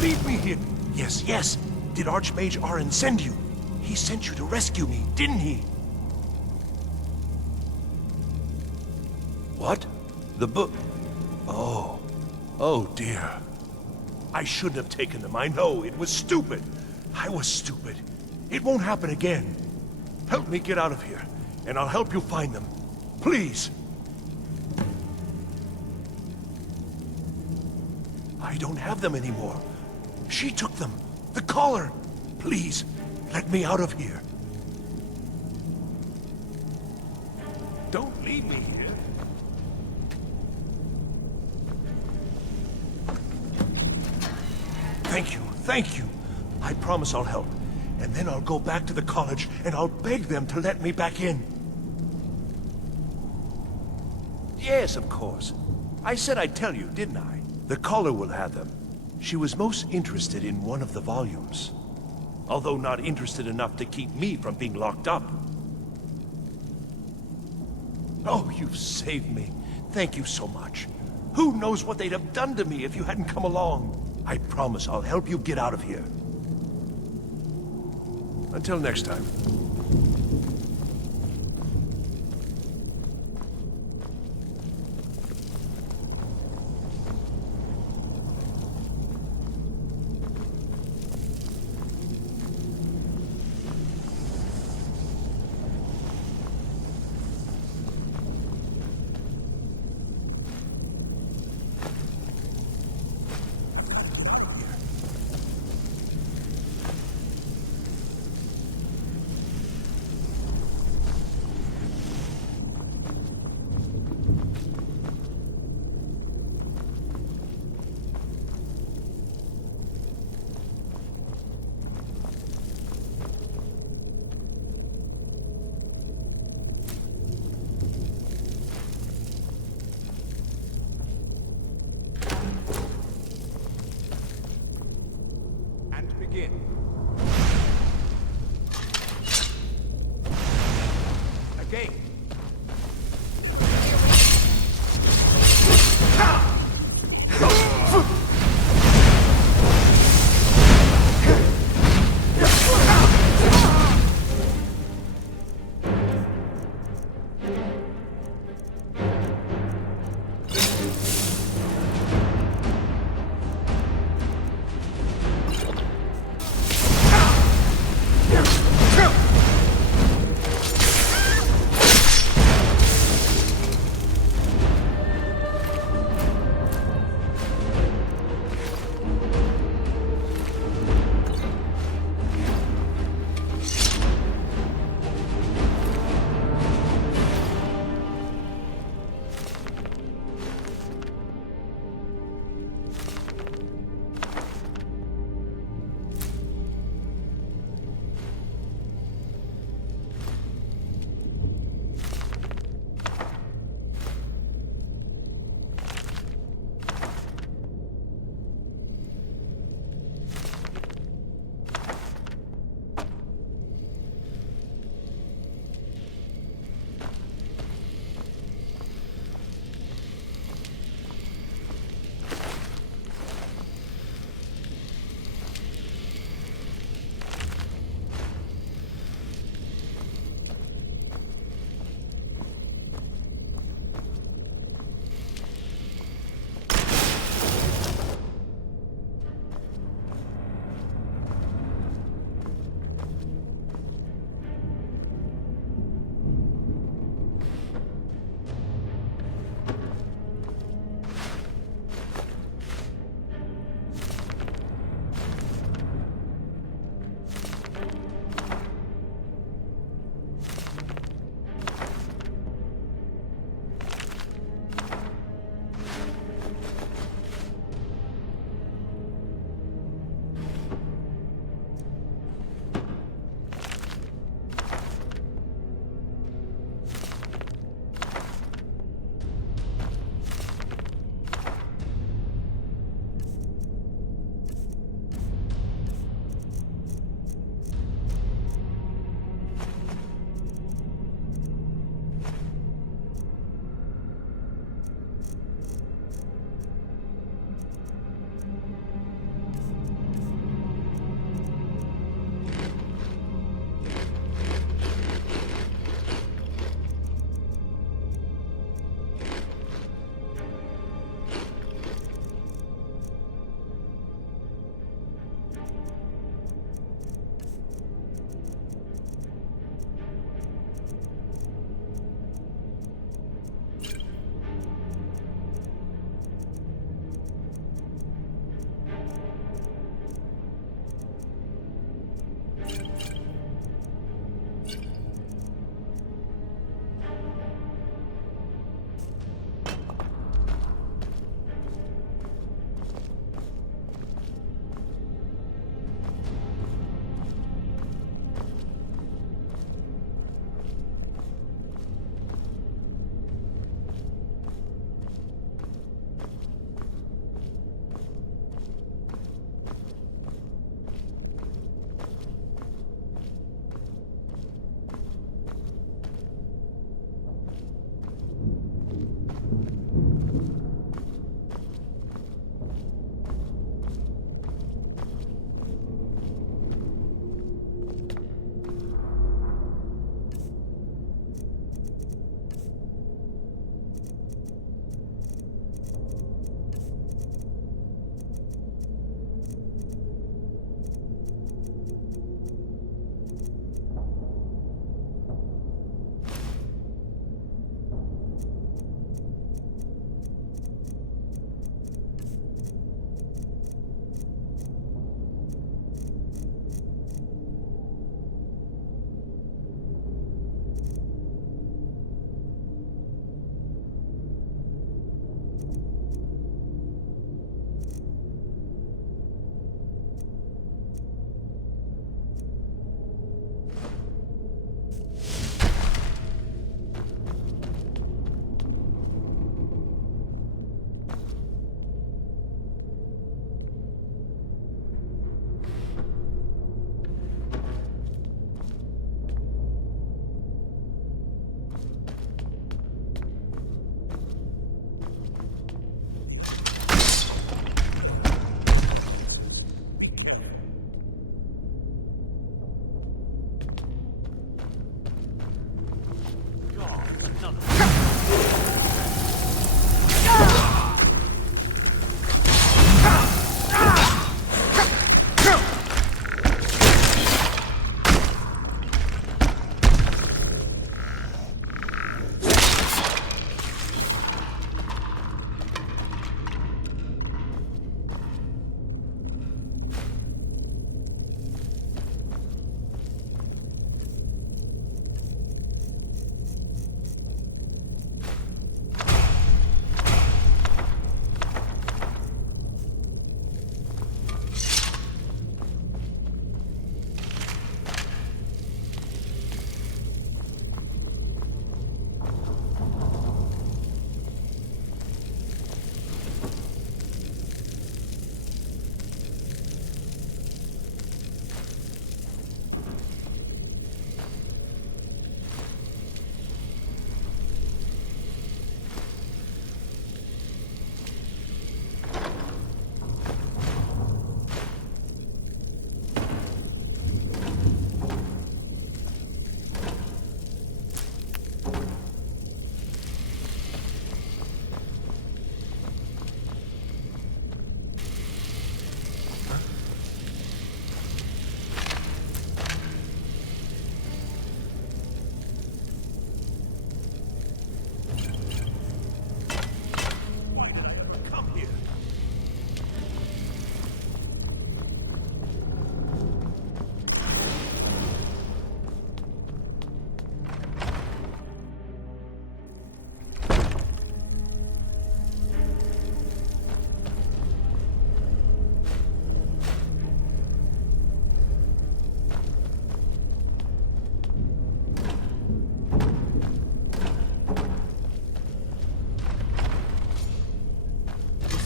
Leave me here. Yes, yes. Did Archmage Arin send you? He sent you to rescue me, didn't he? What? The book? Oh. Oh, dear. I shouldn't have taken them. I know. It was stupid. I was stupid. It won't happen again. Help me get out of here, and I'll help you find them. Please. I don't have them anymore. She took them. The collar. Please, let me out of here. Don't leave me here. Thank you, thank you. I promise I'll help. And then I'll go back to the college and I'll beg them to let me back in. Yes, of course. I said I'd tell you, didn't I? The caller will have them. She was most interested in one of the volumes. Although not interested enough to keep me from being locked up. Oh, you've saved me. Thank you so much. Who knows what they'd have done to me if you hadn't come along? I promise I'll help you get out of here. Until next time.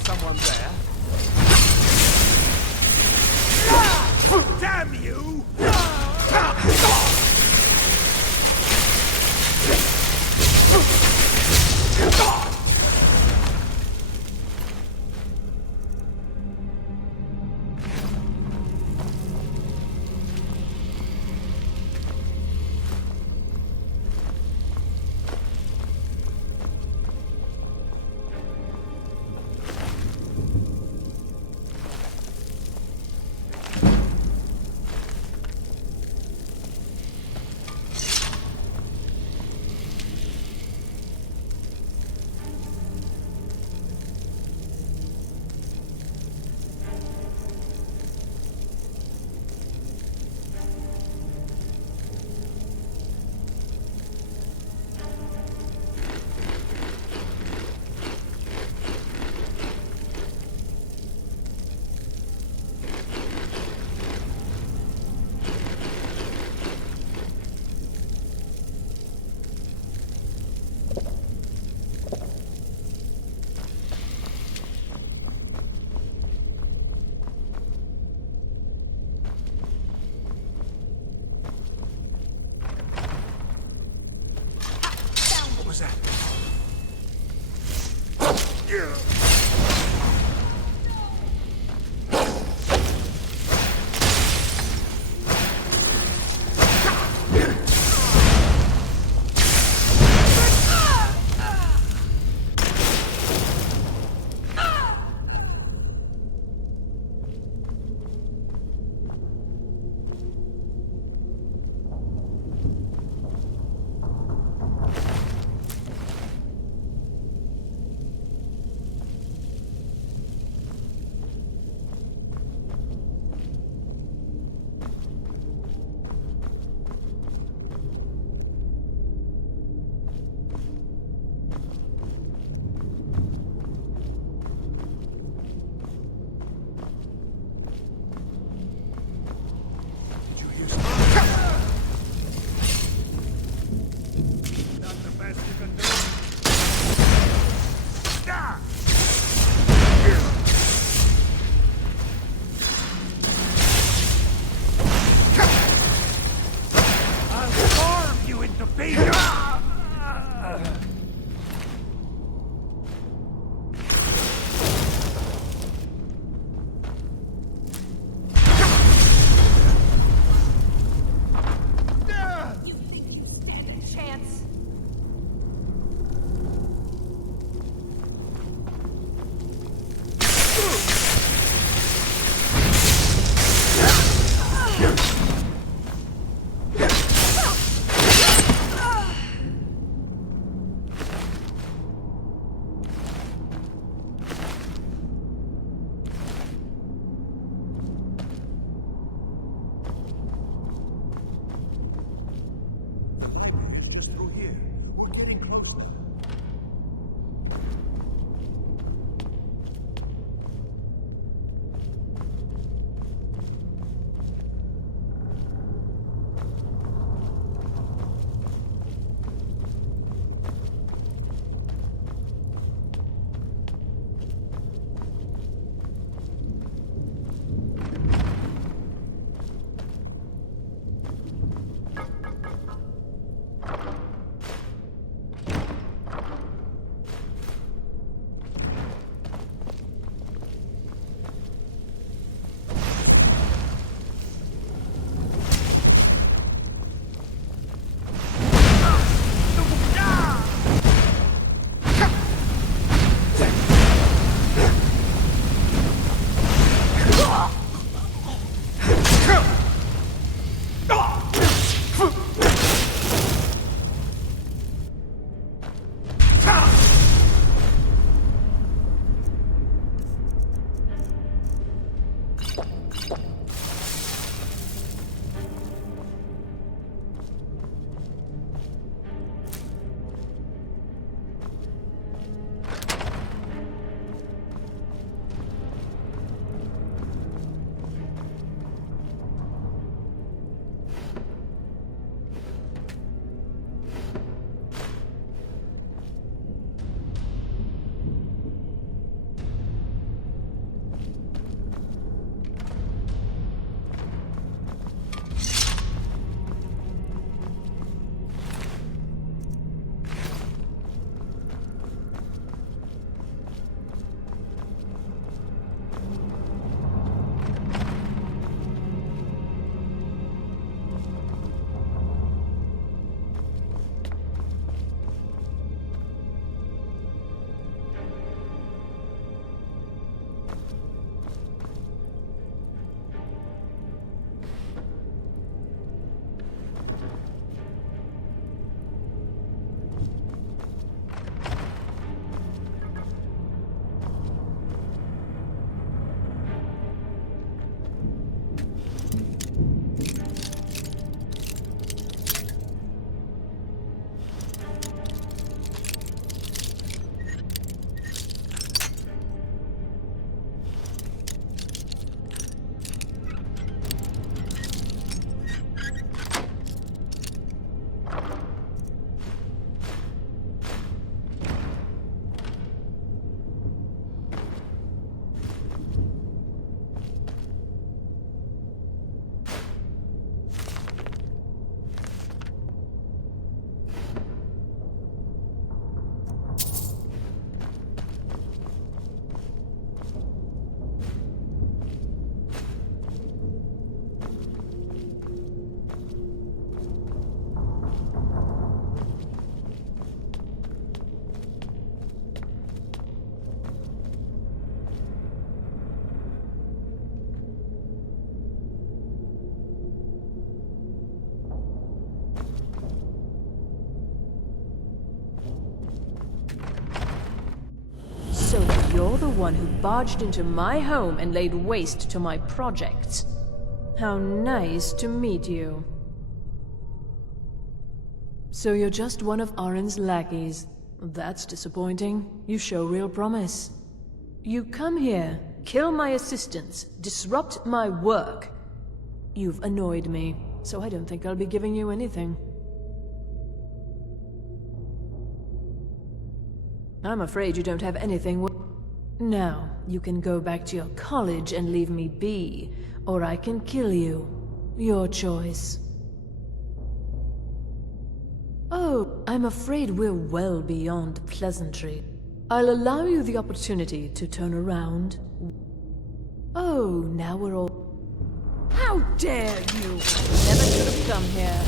someone there. Damn you! What was that? you're the one who barged into my home and laid waste to my projects. How nice to meet you. So you're just one of Arin's lackeys. That's disappointing. You show real promise. You come here, kill my assistants, disrupt my work. You've annoyed me, so I don't think I'll be giving you anything. I'm afraid you don't have anything. Now, you can go back to your college and leave me be, or I can kill you. Your choice. Oh, I'm afraid we're well beyond pleasantry. I'll allow you the opportunity to turn around. Oh, now we're all... How dare you! Never should have come here.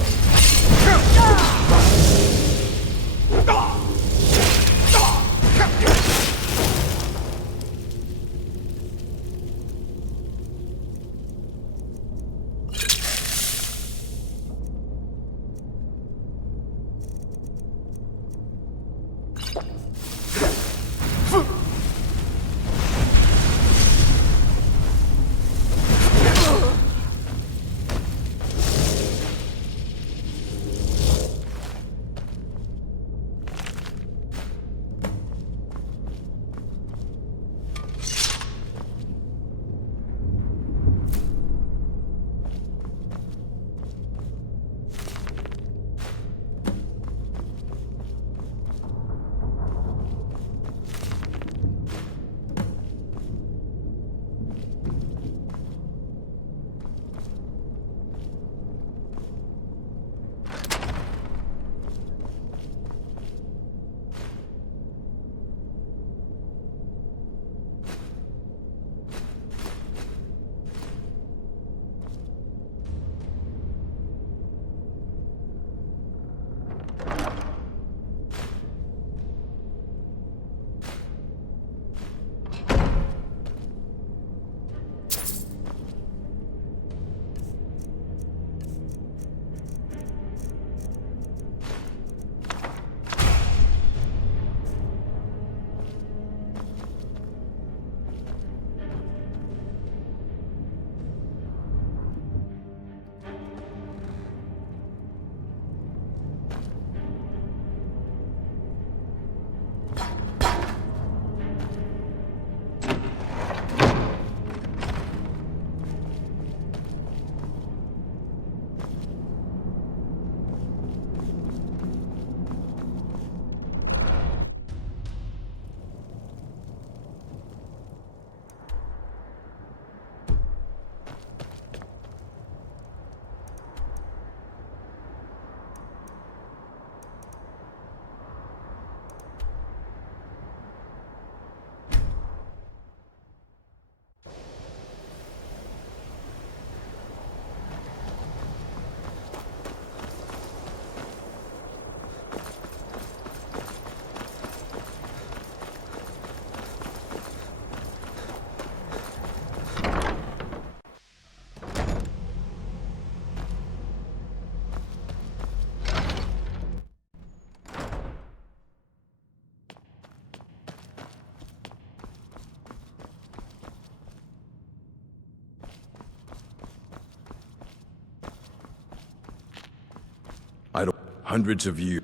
Hundreds of you.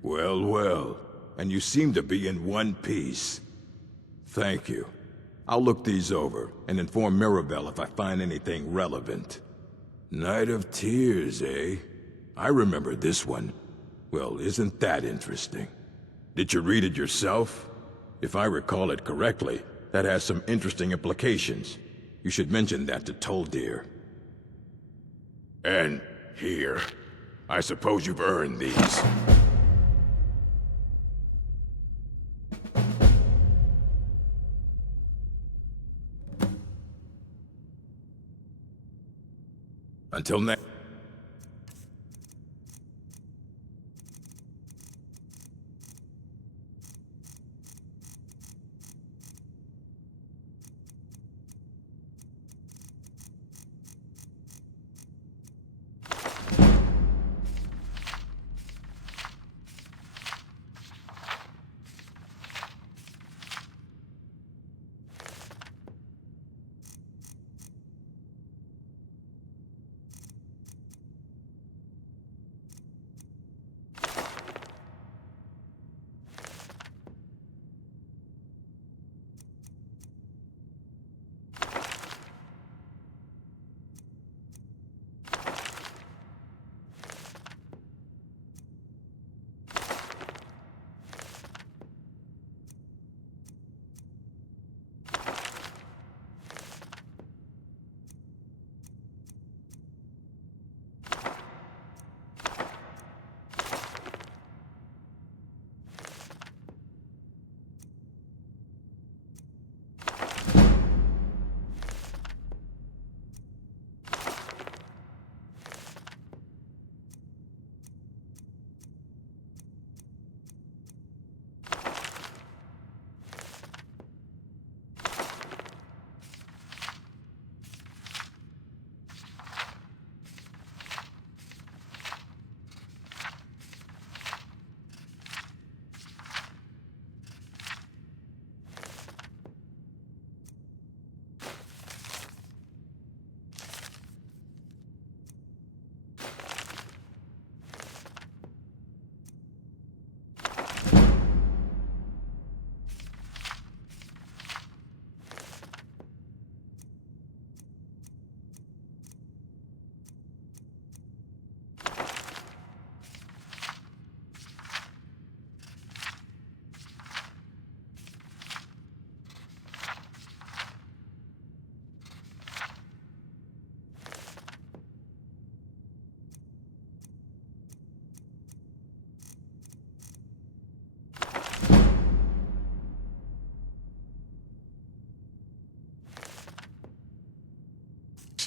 Well, well. And you seem to be in one piece. Thank you. I'll look these over and inform Mirabelle if I find anything relevant. Night of Tears, eh? I remember this one. Well, isn't that interesting? Did you read it yourself? If I recall it correctly, that has some interesting implications. You should mention that to Toldir. And here. I suppose you've earned these. Until next...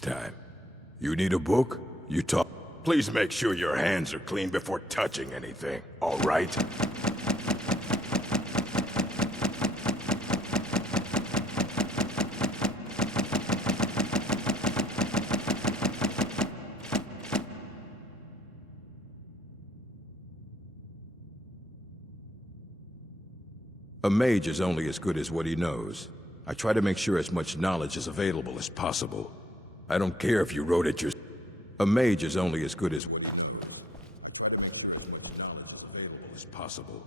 time. You need a book? You talk. Please make sure your hands are clean before touching anything, all right? A mage is only as good as what he knows. I try to make sure as much knowledge is available as possible. I don't care if you wrote it yourself. A mage is only as good as possible.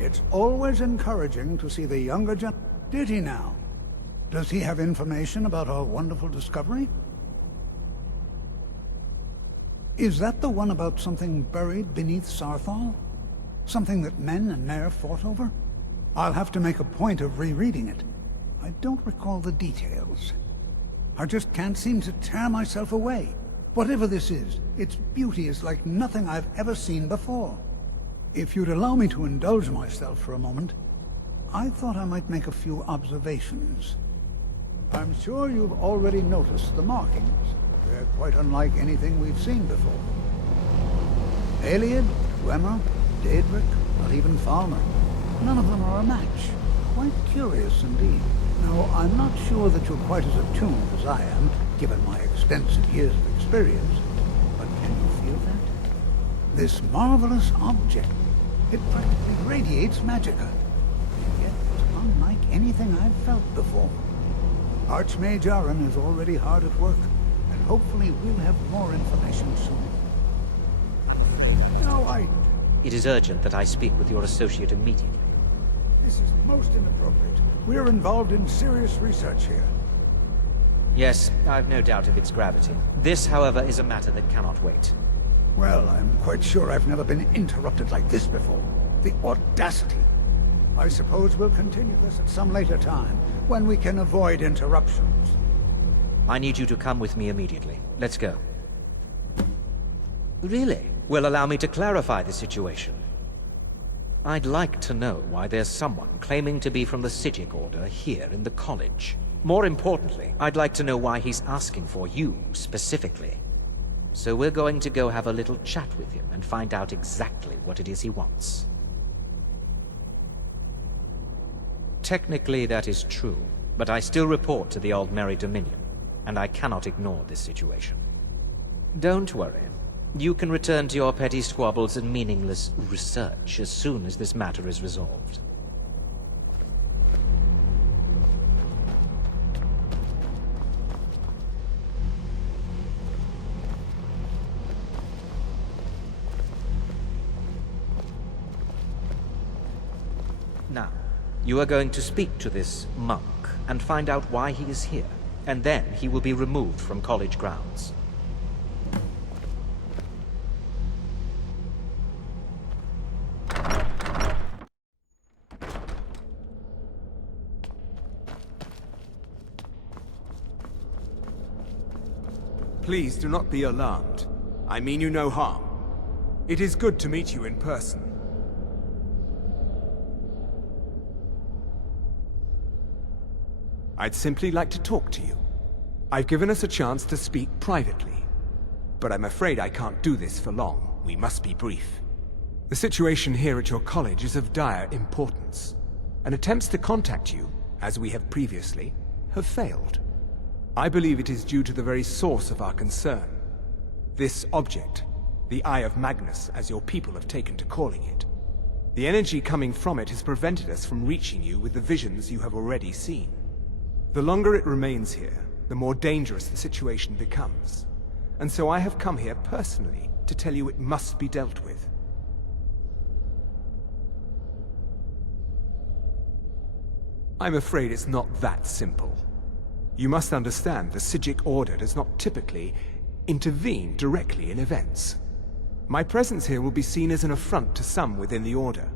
It's always encouraging to see the younger gen... Did he now? Does he have information about our wonderful discovery? Is that the one about something buried beneath Sarthal? Something that men and Mare fought over? I'll have to make a point of rereading it. I don't recall the details. I just can't seem to tear myself away. Whatever this is, its beauty is like nothing I've ever seen before. If you'd allow me to indulge myself for a moment, I thought I might make a few observations. I'm sure you've already noticed the markings. They're quite unlike anything we've seen before. Aliad, Dwemer, Daedric, not even Falmer. None of them are a match. Quite curious indeed. Now, I'm not sure that you're quite as attuned as I am, given my extensive years of experience, but can you feel that? This marvelous object, it practically radiates magicka. Yet it's unlike anything I've felt before. Archmage Aaron is already hard at work, and hopefully we'll have more information soon. Now It is urgent that I speak with your associate immediately. This is most inappropriate. We're involved in serious research here. Yes, I've no doubt of its gravity. This, however, is a matter that cannot wait. Well, I'm quite sure I've never been interrupted like this before. The audacity. I suppose we'll continue this at some later time, when we can avoid interruptions. I need you to come with me immediately. Let's go. Really? Well, allow me to clarify the situation. I'd like to know why there's someone claiming to be from the Psijic Order here in the college. More importantly, I'd like to know why he's asking for you specifically. So we're going to go have a little chat with him and find out exactly what it is he wants. Technically, that is true, but I still report to the Aldmeri Dominion, and I cannot ignore this situation. Don't worry. You can return to your petty squabbles and meaningless research as soon as this matter is resolved. Now, you are going to speak to this monk and find out why he is here, and then he will be removed from college grounds. Please do not be alarmed. I mean you no harm. It is good to meet you in person. I'd simply like to talk to you. I've given us a chance to speak privately, but I'm afraid I can't do this for long. We must be brief. The situation here at your college is of dire importance, and attempts to contact you, as we have previously, have failed. I believe it is due to the very source of our concern. This object, the Eye of Magnus, as your people have taken to calling it. The energy coming from it has prevented us from reaching you with the visions you have already seen. The longer it remains here, the more dangerous the situation becomes. And so I have come here personally to tell you it must be dealt with. I'm afraid it's not that simple. You must understand the Psijic Order does not typically intervene directly in events. My presence here will be seen as an affront to some within the Order.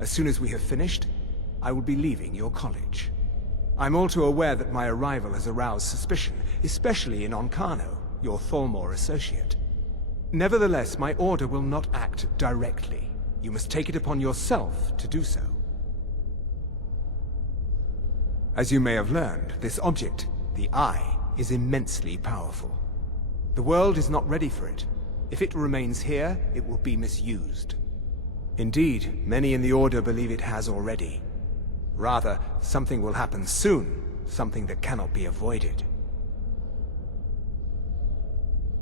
As soon as we have finished, I will be leaving your college. I'm all too aware that my arrival has aroused suspicion, especially in Onkano, your Thalmor associate. Nevertheless, my Order will not act directly. You must take it upon yourself to do so. As you may have learned, this object, the Eye, is immensely powerful. The world is not ready for it. If it remains here, it will be misused. Indeed, many in the Order believe it has already. Rather, something will happen soon, something that cannot be avoided.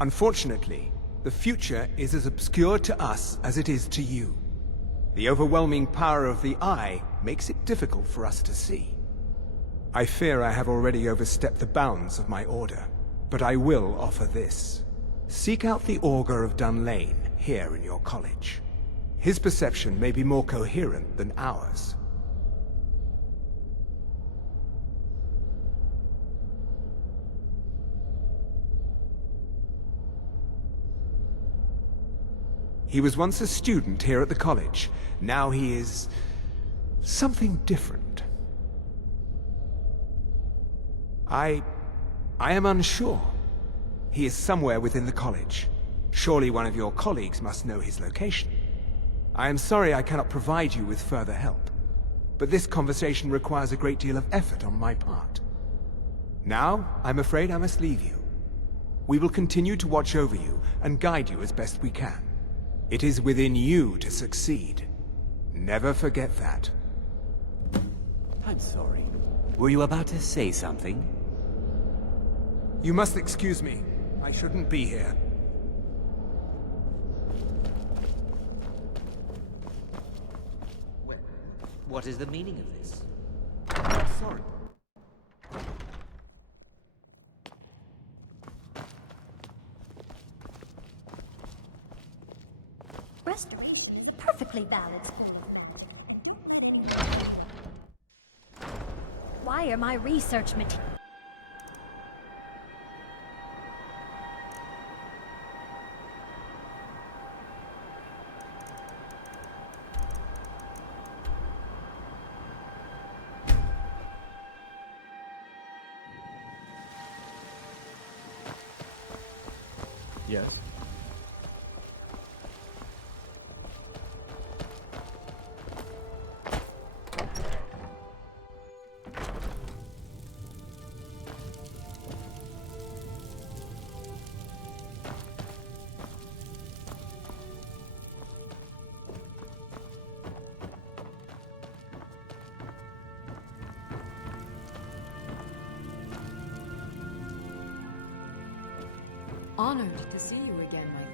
Unfortunately, the future is as obscure to us as it is to you. The overwhelming power of the Eye makes it difficult for us to see. I fear I have already overstepped the bounds of my Order, but I will offer this. Seek out the Augur of Dunlane here in your college. His perception may be more coherent than ours. He was once a student here at the college. Now he is something different. I am unsure. He is somewhere within the college. Surely one of your colleagues must know his location. I am sorry I cannot provide you with further help, but this conversation requires a great deal of effort on my part. Now, I'm afraid I must leave you. We will continue to watch over you and guide you as best we can. It is within you to succeed. Never forget that. I'm sorry. Were you about to say something? You must excuse me. I shouldn't be here. What is the meaning of this? Sorry. Restoration is a perfectly valid school. Why are my research materials? Yes. Honored to see you again, my